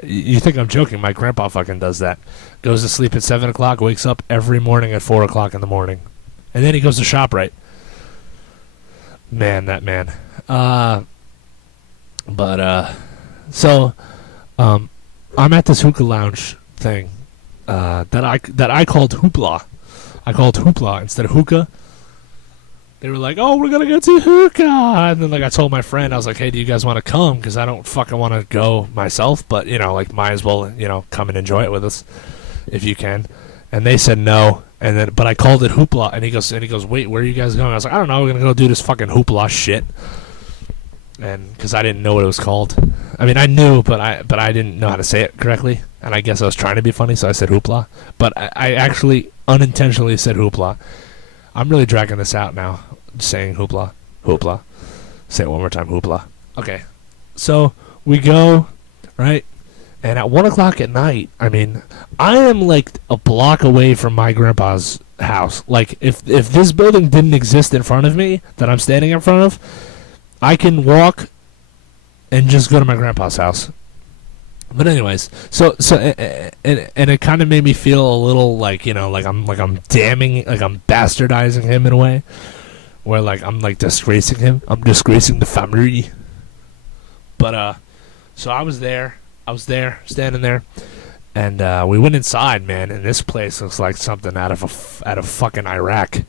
you think I'm joking? My grandpa fucking does that. Goes to sleep at 7 o'clock, wakes up every morning at 4 o'clock in the morning, and then he goes to ShopRite. Man, that man. So I'm at this hookah lounge thing that I called Hoopla. I called Hoopla instead of hookah. They were like, "Oh, we're gonna go to hookah," and then like I told my friend, I was like, "Hey, do you guys want to come? Because I don't fucking want to go myself, but like might as well come and enjoy it with us if you can." And they said no, but I called it Hoopla, and he goes, "Wait, where are you guys going?" I was like, "I don't know, we're gonna go do this fucking Hoopla shit," and because I didn't know what it was called. I mean, I knew, but I didn't know how to say it correctly, and I guess I was trying to be funny, so I said Hoopla, but I actually unintentionally said Hoopla. I'm really dragging this out now, saying hoopla, hoopla. Say it one more time, hoopla. Okay, so we go, right? And at 1 o'clock at night, I mean, I am like a block away from my grandpa's house. Like, if this building didn't exist in front of me, that I'm standing in front of, I can walk and just go to my grandpa's house. But anyways, so and it kind of made me feel a little like I'm damning, like I'm bastardizing him in a way, where like I'm like disgracing him. I'm disgracing the family. But so I was there, standing there, and we went inside, man. And this place looks like something out of fucking Iraq.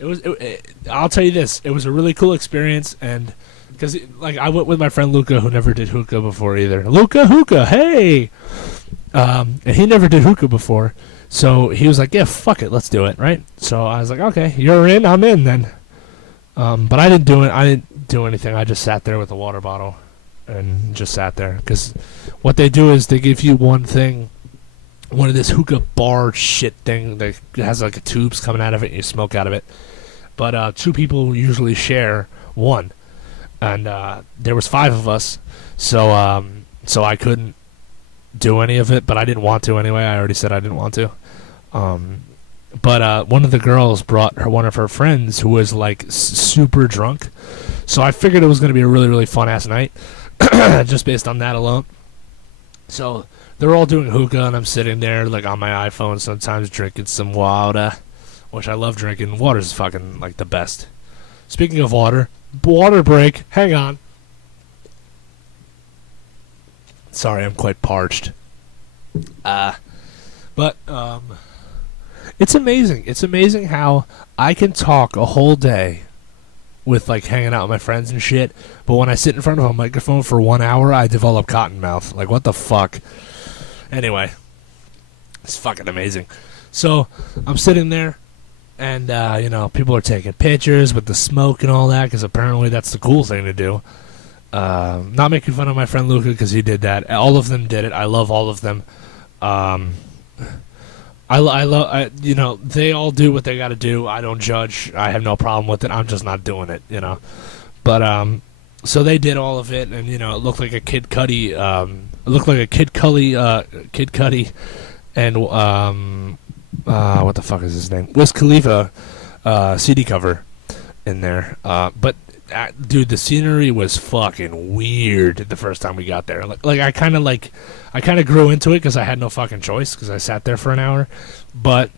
I'll tell you this, it was a really cool experience, and. Because, like, I went with my friend Luca, who never did hookah before either. Luca, hookah, hey! And he never did hookah before. So he was like, yeah, fuck it, let's do it, right? So I was like, okay, you're in, I'm in then. But I didn't do it. I didn't do anything. I just sat there with a water bottle and just sat there. Because what they do is they give you one thing, one of this hookah bar shit thing that has, like, tubes coming out of it and you smoke out of it. But two people usually share one. And there was 5 of us, so I couldn't do any of it, but I didn't want to anyway. I already said I didn't want to. But one of the girls brought one of her friends who was like super drunk, so I figured it was going to be a really, really fun-ass night, just based on that alone. So they're all doing hookah, and I'm sitting there like on my iPhone sometimes drinking some water, which I love drinking. Water's fucking like the best. Speaking of water break. Hang on. Sorry, I'm quite parched. But it's amazing. It's amazing how I can talk a whole day with like hanging out with my friends and shit, but when I sit in front of a microphone for 1 hour, I develop cotton mouth. Like, what the fuck? Anyway, it's fucking amazing. So I'm sitting there. And, people are taking pictures with the smoke and all that, because apparently that's the cool thing to do. Not making fun of my friend Luca, because he did that. All of them did it. I love all of them. They all do what they got to do. I don't judge. I have no problem with it. I'm just not doing it, But, so they did all of it, and, it looked like a Kid Cudi, Kid Cudi, and, what the fuck is his name? Wiz Khalifa CD cover in there. But dude, the scenery was fucking weird the first time we got there. I kind of grew into it because I had no fucking choice because I sat there for an hour. But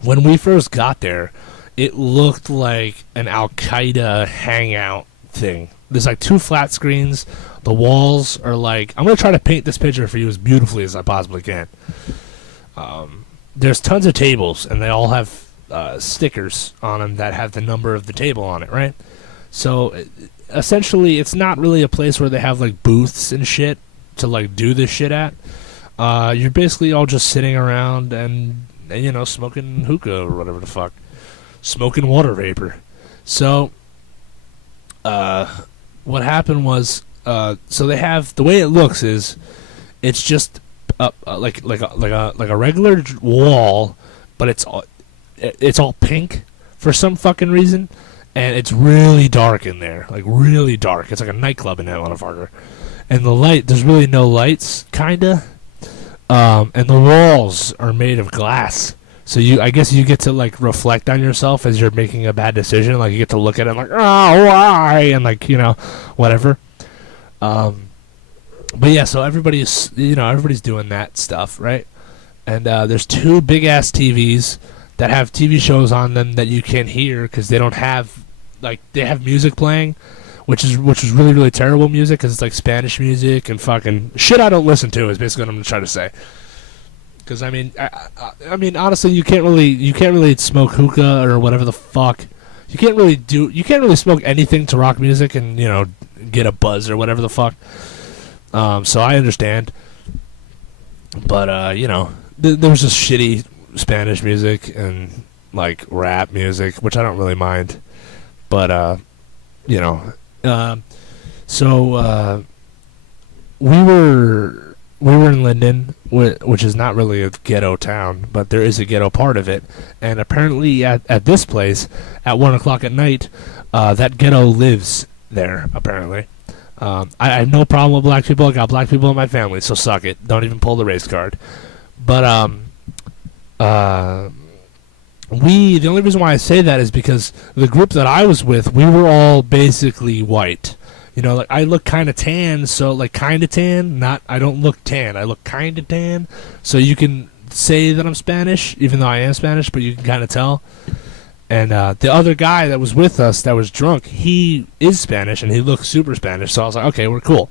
when we first got there, it looked like an Al Qaeda hangout thing. There's like 2 flat screens. The walls are like, I'm gonna try to paint this picture for you as beautifully as I possibly can. There's tons of tables, and they all have stickers on them that have the number of the table on it, right? So, essentially, it's not really a place where they have, like, booths and shit to, like, do this shit at. You're basically all just sitting around and smoking hookah or whatever the fuck. Smoking water vapor. So, what happened was, so they have, the way it looks is, it's just like a regular wall, but it's all pink for some fucking reason, and it's really dark in there, like really dark. It's like a nightclub in that motherfucker, and there's really no lights, kinda, and the walls are made of glass. So I guess you get to like reflect on yourself as you're making a bad decision. Like you get to look at it like, oh, why, and like whatever. But yeah, so everybody's doing that stuff, right? And there's two big ass TVs that have TV shows on them that you can't hear because they don't have they have music playing, which is really really terrible music because it's like Spanish music and fucking shit I don't listen to is basically what I'm trying to say. Because I mean honestly you can't really smoke hookah or whatever the fuck. You can't really smoke anything to rock music and get a buzz or whatever the fuck. So I understand, but there was just shitty Spanish music and like rap music, which I don't really mind. But so we were in Linden, which is not really a ghetto town, but there is a ghetto part of it. And apparently at this place at 1 o'clock at night, that ghetto lives there. Apparently. I have no problem with black people. I got black people in my family, so suck it. Don't even pull the race card. But the only reason why I say that is because the group that I was with, we were all basically white. Like I look kind of tan, so like kind of tan. I don't look tan. I look kind of tan. So you can say that I'm Spanish, even though I am Spanish, but you can kind of tell. And the other guy that was with us that was drunk, he is Spanish, and he looks super Spanish. So I was like, okay, we're cool.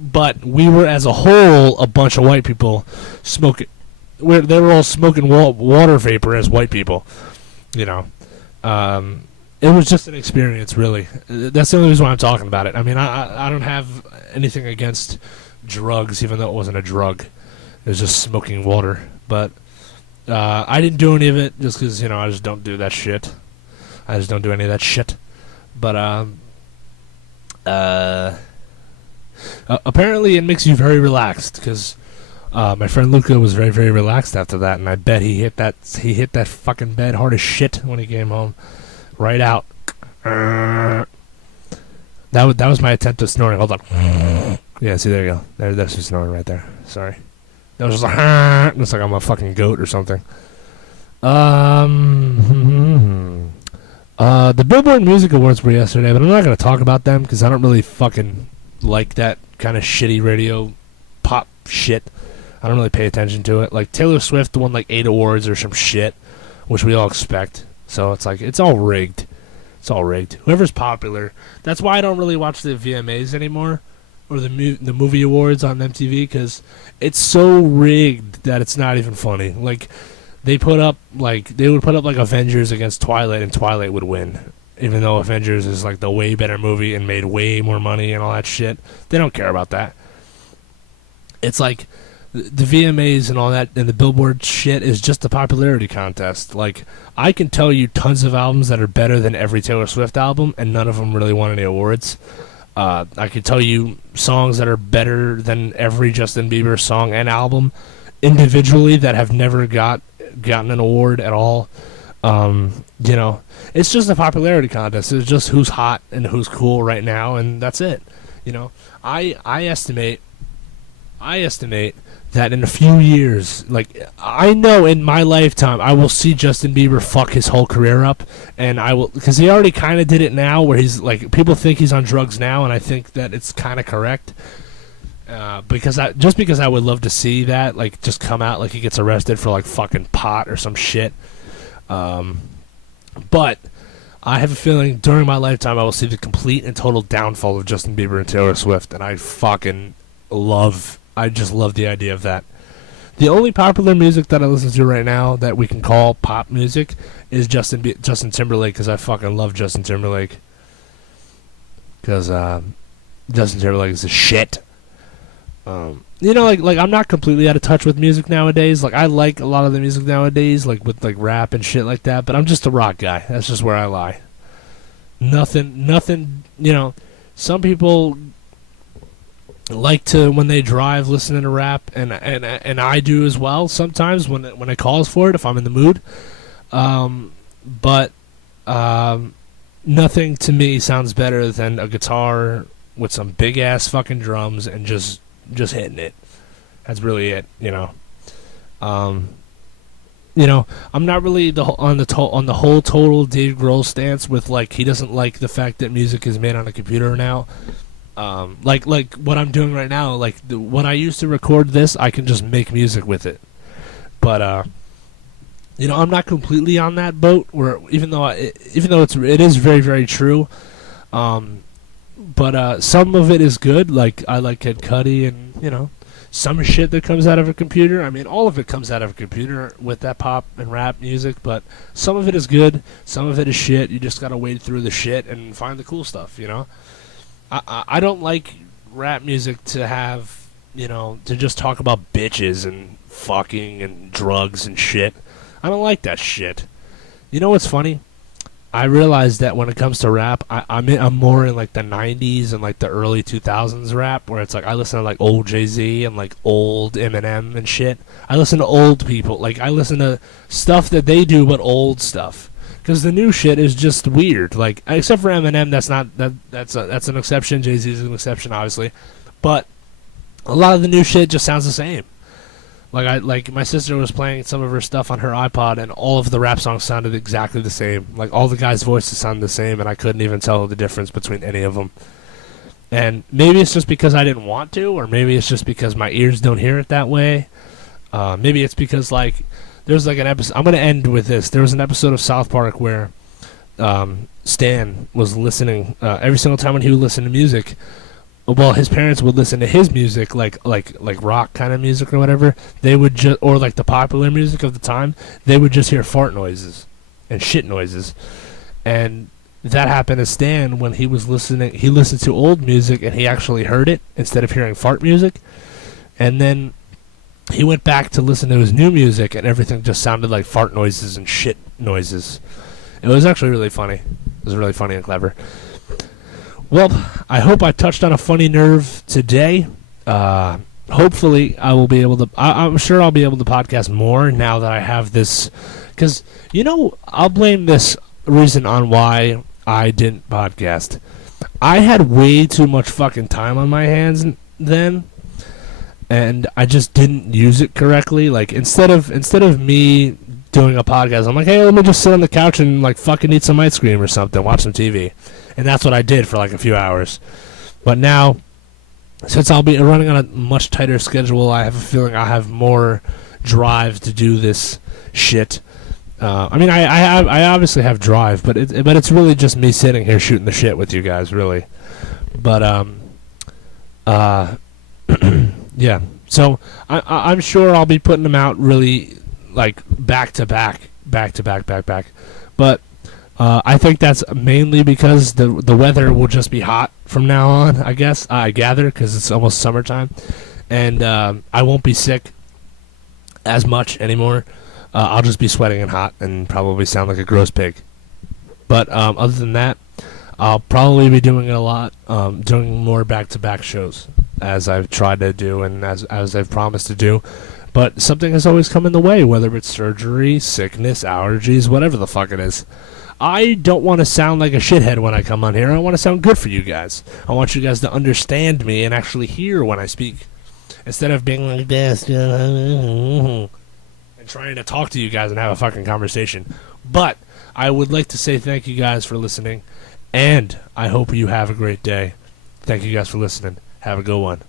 But we were, as a whole, a bunch of white people smoking. They were all smoking water vapor as white people. It was just an experience, really. That's the only reason why I'm talking about it. I mean, I don't have anything against drugs, even though it wasn't a drug. It was just smoking water. But I didn't do any of it just because, I just don't do that shit. I just don't do any of that shit. But apparently it makes you very relaxed because my friend Luca was very, very relaxed after that, and I bet he hit that fucking bed hard as shit when he came home. Right out. That was my attempt at snoring. Hold on. Yeah, see, there you go. That's just snoring right there. Sorry. That was just like, looks like I'm a fucking goat or something. The Billboard Music Awards were yesterday, but I'm not going to talk about them because I don't really fucking like that kind of shitty radio pop shit. I don't really pay attention to it. Like Taylor Swift won like 8 awards or some shit, which we all expect. So it's like, it's all rigged. It's all rigged. Whoever's popular. That's why I don't really watch the VMAs anymore, or the movie awards on MTV, because it's so rigged that it's not even funny. Like, they would put up like Avengers against Twilight, and Twilight would win, even though Avengers is like the way better movie and made way more money and all that shit. They don't care about that. It's like the VMAs and all that and the Billboard shit is just a popularity contest. Like, I can tell you tons of albums that are better than every Taylor Swift album, and none of them really won any awards. I can tell you songs that are better than every Justin Bieber song and album individually that have never gotten an award at all. It's just a popularity contest. It's just who's hot and who's cool right now, and that's it. I estimate that in a few years, like, I know in my lifetime, I will see Justin Bieber fuck his whole career up, and I will, because he already kind of did it now, where he's, like, people think he's on drugs now, and I think that it's kind of correct, because I would love to see that, like, just come out like he gets arrested for, like, fucking pot or some shit, but I have a feeling during my lifetime I will see the complete and total downfall of Justin Bieber and Taylor Swift, and I just love the idea of that. The only popular music that I listen to right now that we can call pop music is Justin Timberlake, because I fucking love Justin Timberlake. Because Justin Timberlake is a shit. Like I'm not completely out of touch with music nowadays. Like, I like a lot of the music nowadays, like with like rap and shit like that. But I'm just a rock guy. That's just where I lie. Nothing. Some people like to, when they drive, listening to rap, and I do as well sometimes when it calls for it, if I'm in the mood. But nothing to me sounds better than a guitar with some big ass fucking drums and just hitting it. That's really it, you know. I'm not really on the whole total Dave Grohl stance with, like, he doesn't like the fact that music is made on a computer now. Like what I'm doing right now, like when I used to record this, I can just make music with it. But I'm not completely on that boat. Where even though it is very, very true. But some of it is good. Like, I like Kid Cudi, and some shit that comes out of a computer. I mean, all of it comes out of a computer with that pop and rap music. But some of it is good. Some of it is shit. You just gotta wade through the shit and find the cool stuff. I don't like rap music to have, to just talk about bitches and fucking and drugs and shit. I don't like that shit. You know what's funny? I realized that when it comes to rap, I'm more in like the 90s and like the early 2000s rap, where it's like I listen to like old Jay-Z and like old Eminem and shit. I listen to old people. Like, I listen to stuff that they do, but old stuff. Because the new shit is just weird. Like, except for Eminem, that's an exception. Jay-Z's an exception, obviously. But a lot of the new shit just sounds the same. Like my sister was playing some of her stuff on her iPod, and all of the rap songs sounded exactly the same. Like, all the guys' voices sounded the same, and I couldn't even tell the difference between any of them. And maybe it's just because I didn't want to, or maybe it's just because my ears don't hear it that way. Maybe it's because, like, there's like an episode. I'm gonna end with this. There was an episode of South Park where Stan was listening every single time when he would listen to music. Well, his parents would listen to his music, like rock kind of music or whatever. They would or like the popular music of the time. They would just hear fart noises and shit noises, and that happened to Stan when he was listening. He listened to old music and he actually heard it instead of hearing fart music, and then he went back to listen to his new music, and everything just sounded like fart noises and shit noises. It was actually really funny. It was really funny and clever. Well, I hope I touched on a funny nerve today. Hopefully, I will be able to. I'm sure I'll be able to podcast more now that I have this. Because, I'll blame this reason on why I didn't podcast. I had way too much fucking time on my hands then, and I just didn't use it correctly. Like, instead of me doing a podcast, I'm like, hey, let me just sit on the couch and like fucking eat some ice cream or something, watch some TV. And that's what I did for like a few hours. But now, since I'll be running on a much tighter schedule, I have a feeling I have more drive to do this shit. I mean, I obviously have drive, but it's really just me sitting here shooting the shit with you guys, really. But yeah. So I'm sure I'll be putting them out really like back to back. But I think that's mainly because the weather will just be hot from now on, I guess. I gather, because it's almost summertime. And I won't be sick as much anymore. I'll just be sweating and hot and probably sound like a gross pig. But other than that, I'll probably be doing it a lot, doing more back-to-back shows, as I've tried to do and as I've promised to do. But something has always come in the way, whether it's surgery, sickness, allergies, whatever the fuck it is. I don't want to sound like a shithead when I come on here. I want to sound good for you guys. I want you guys to understand me and actually hear when I speak, instead of being like this and trying to talk to you guys and have a fucking conversation. But I would like to say thank you guys for listening, and I hope you have a great day. Thank you guys for listening. Have a good one.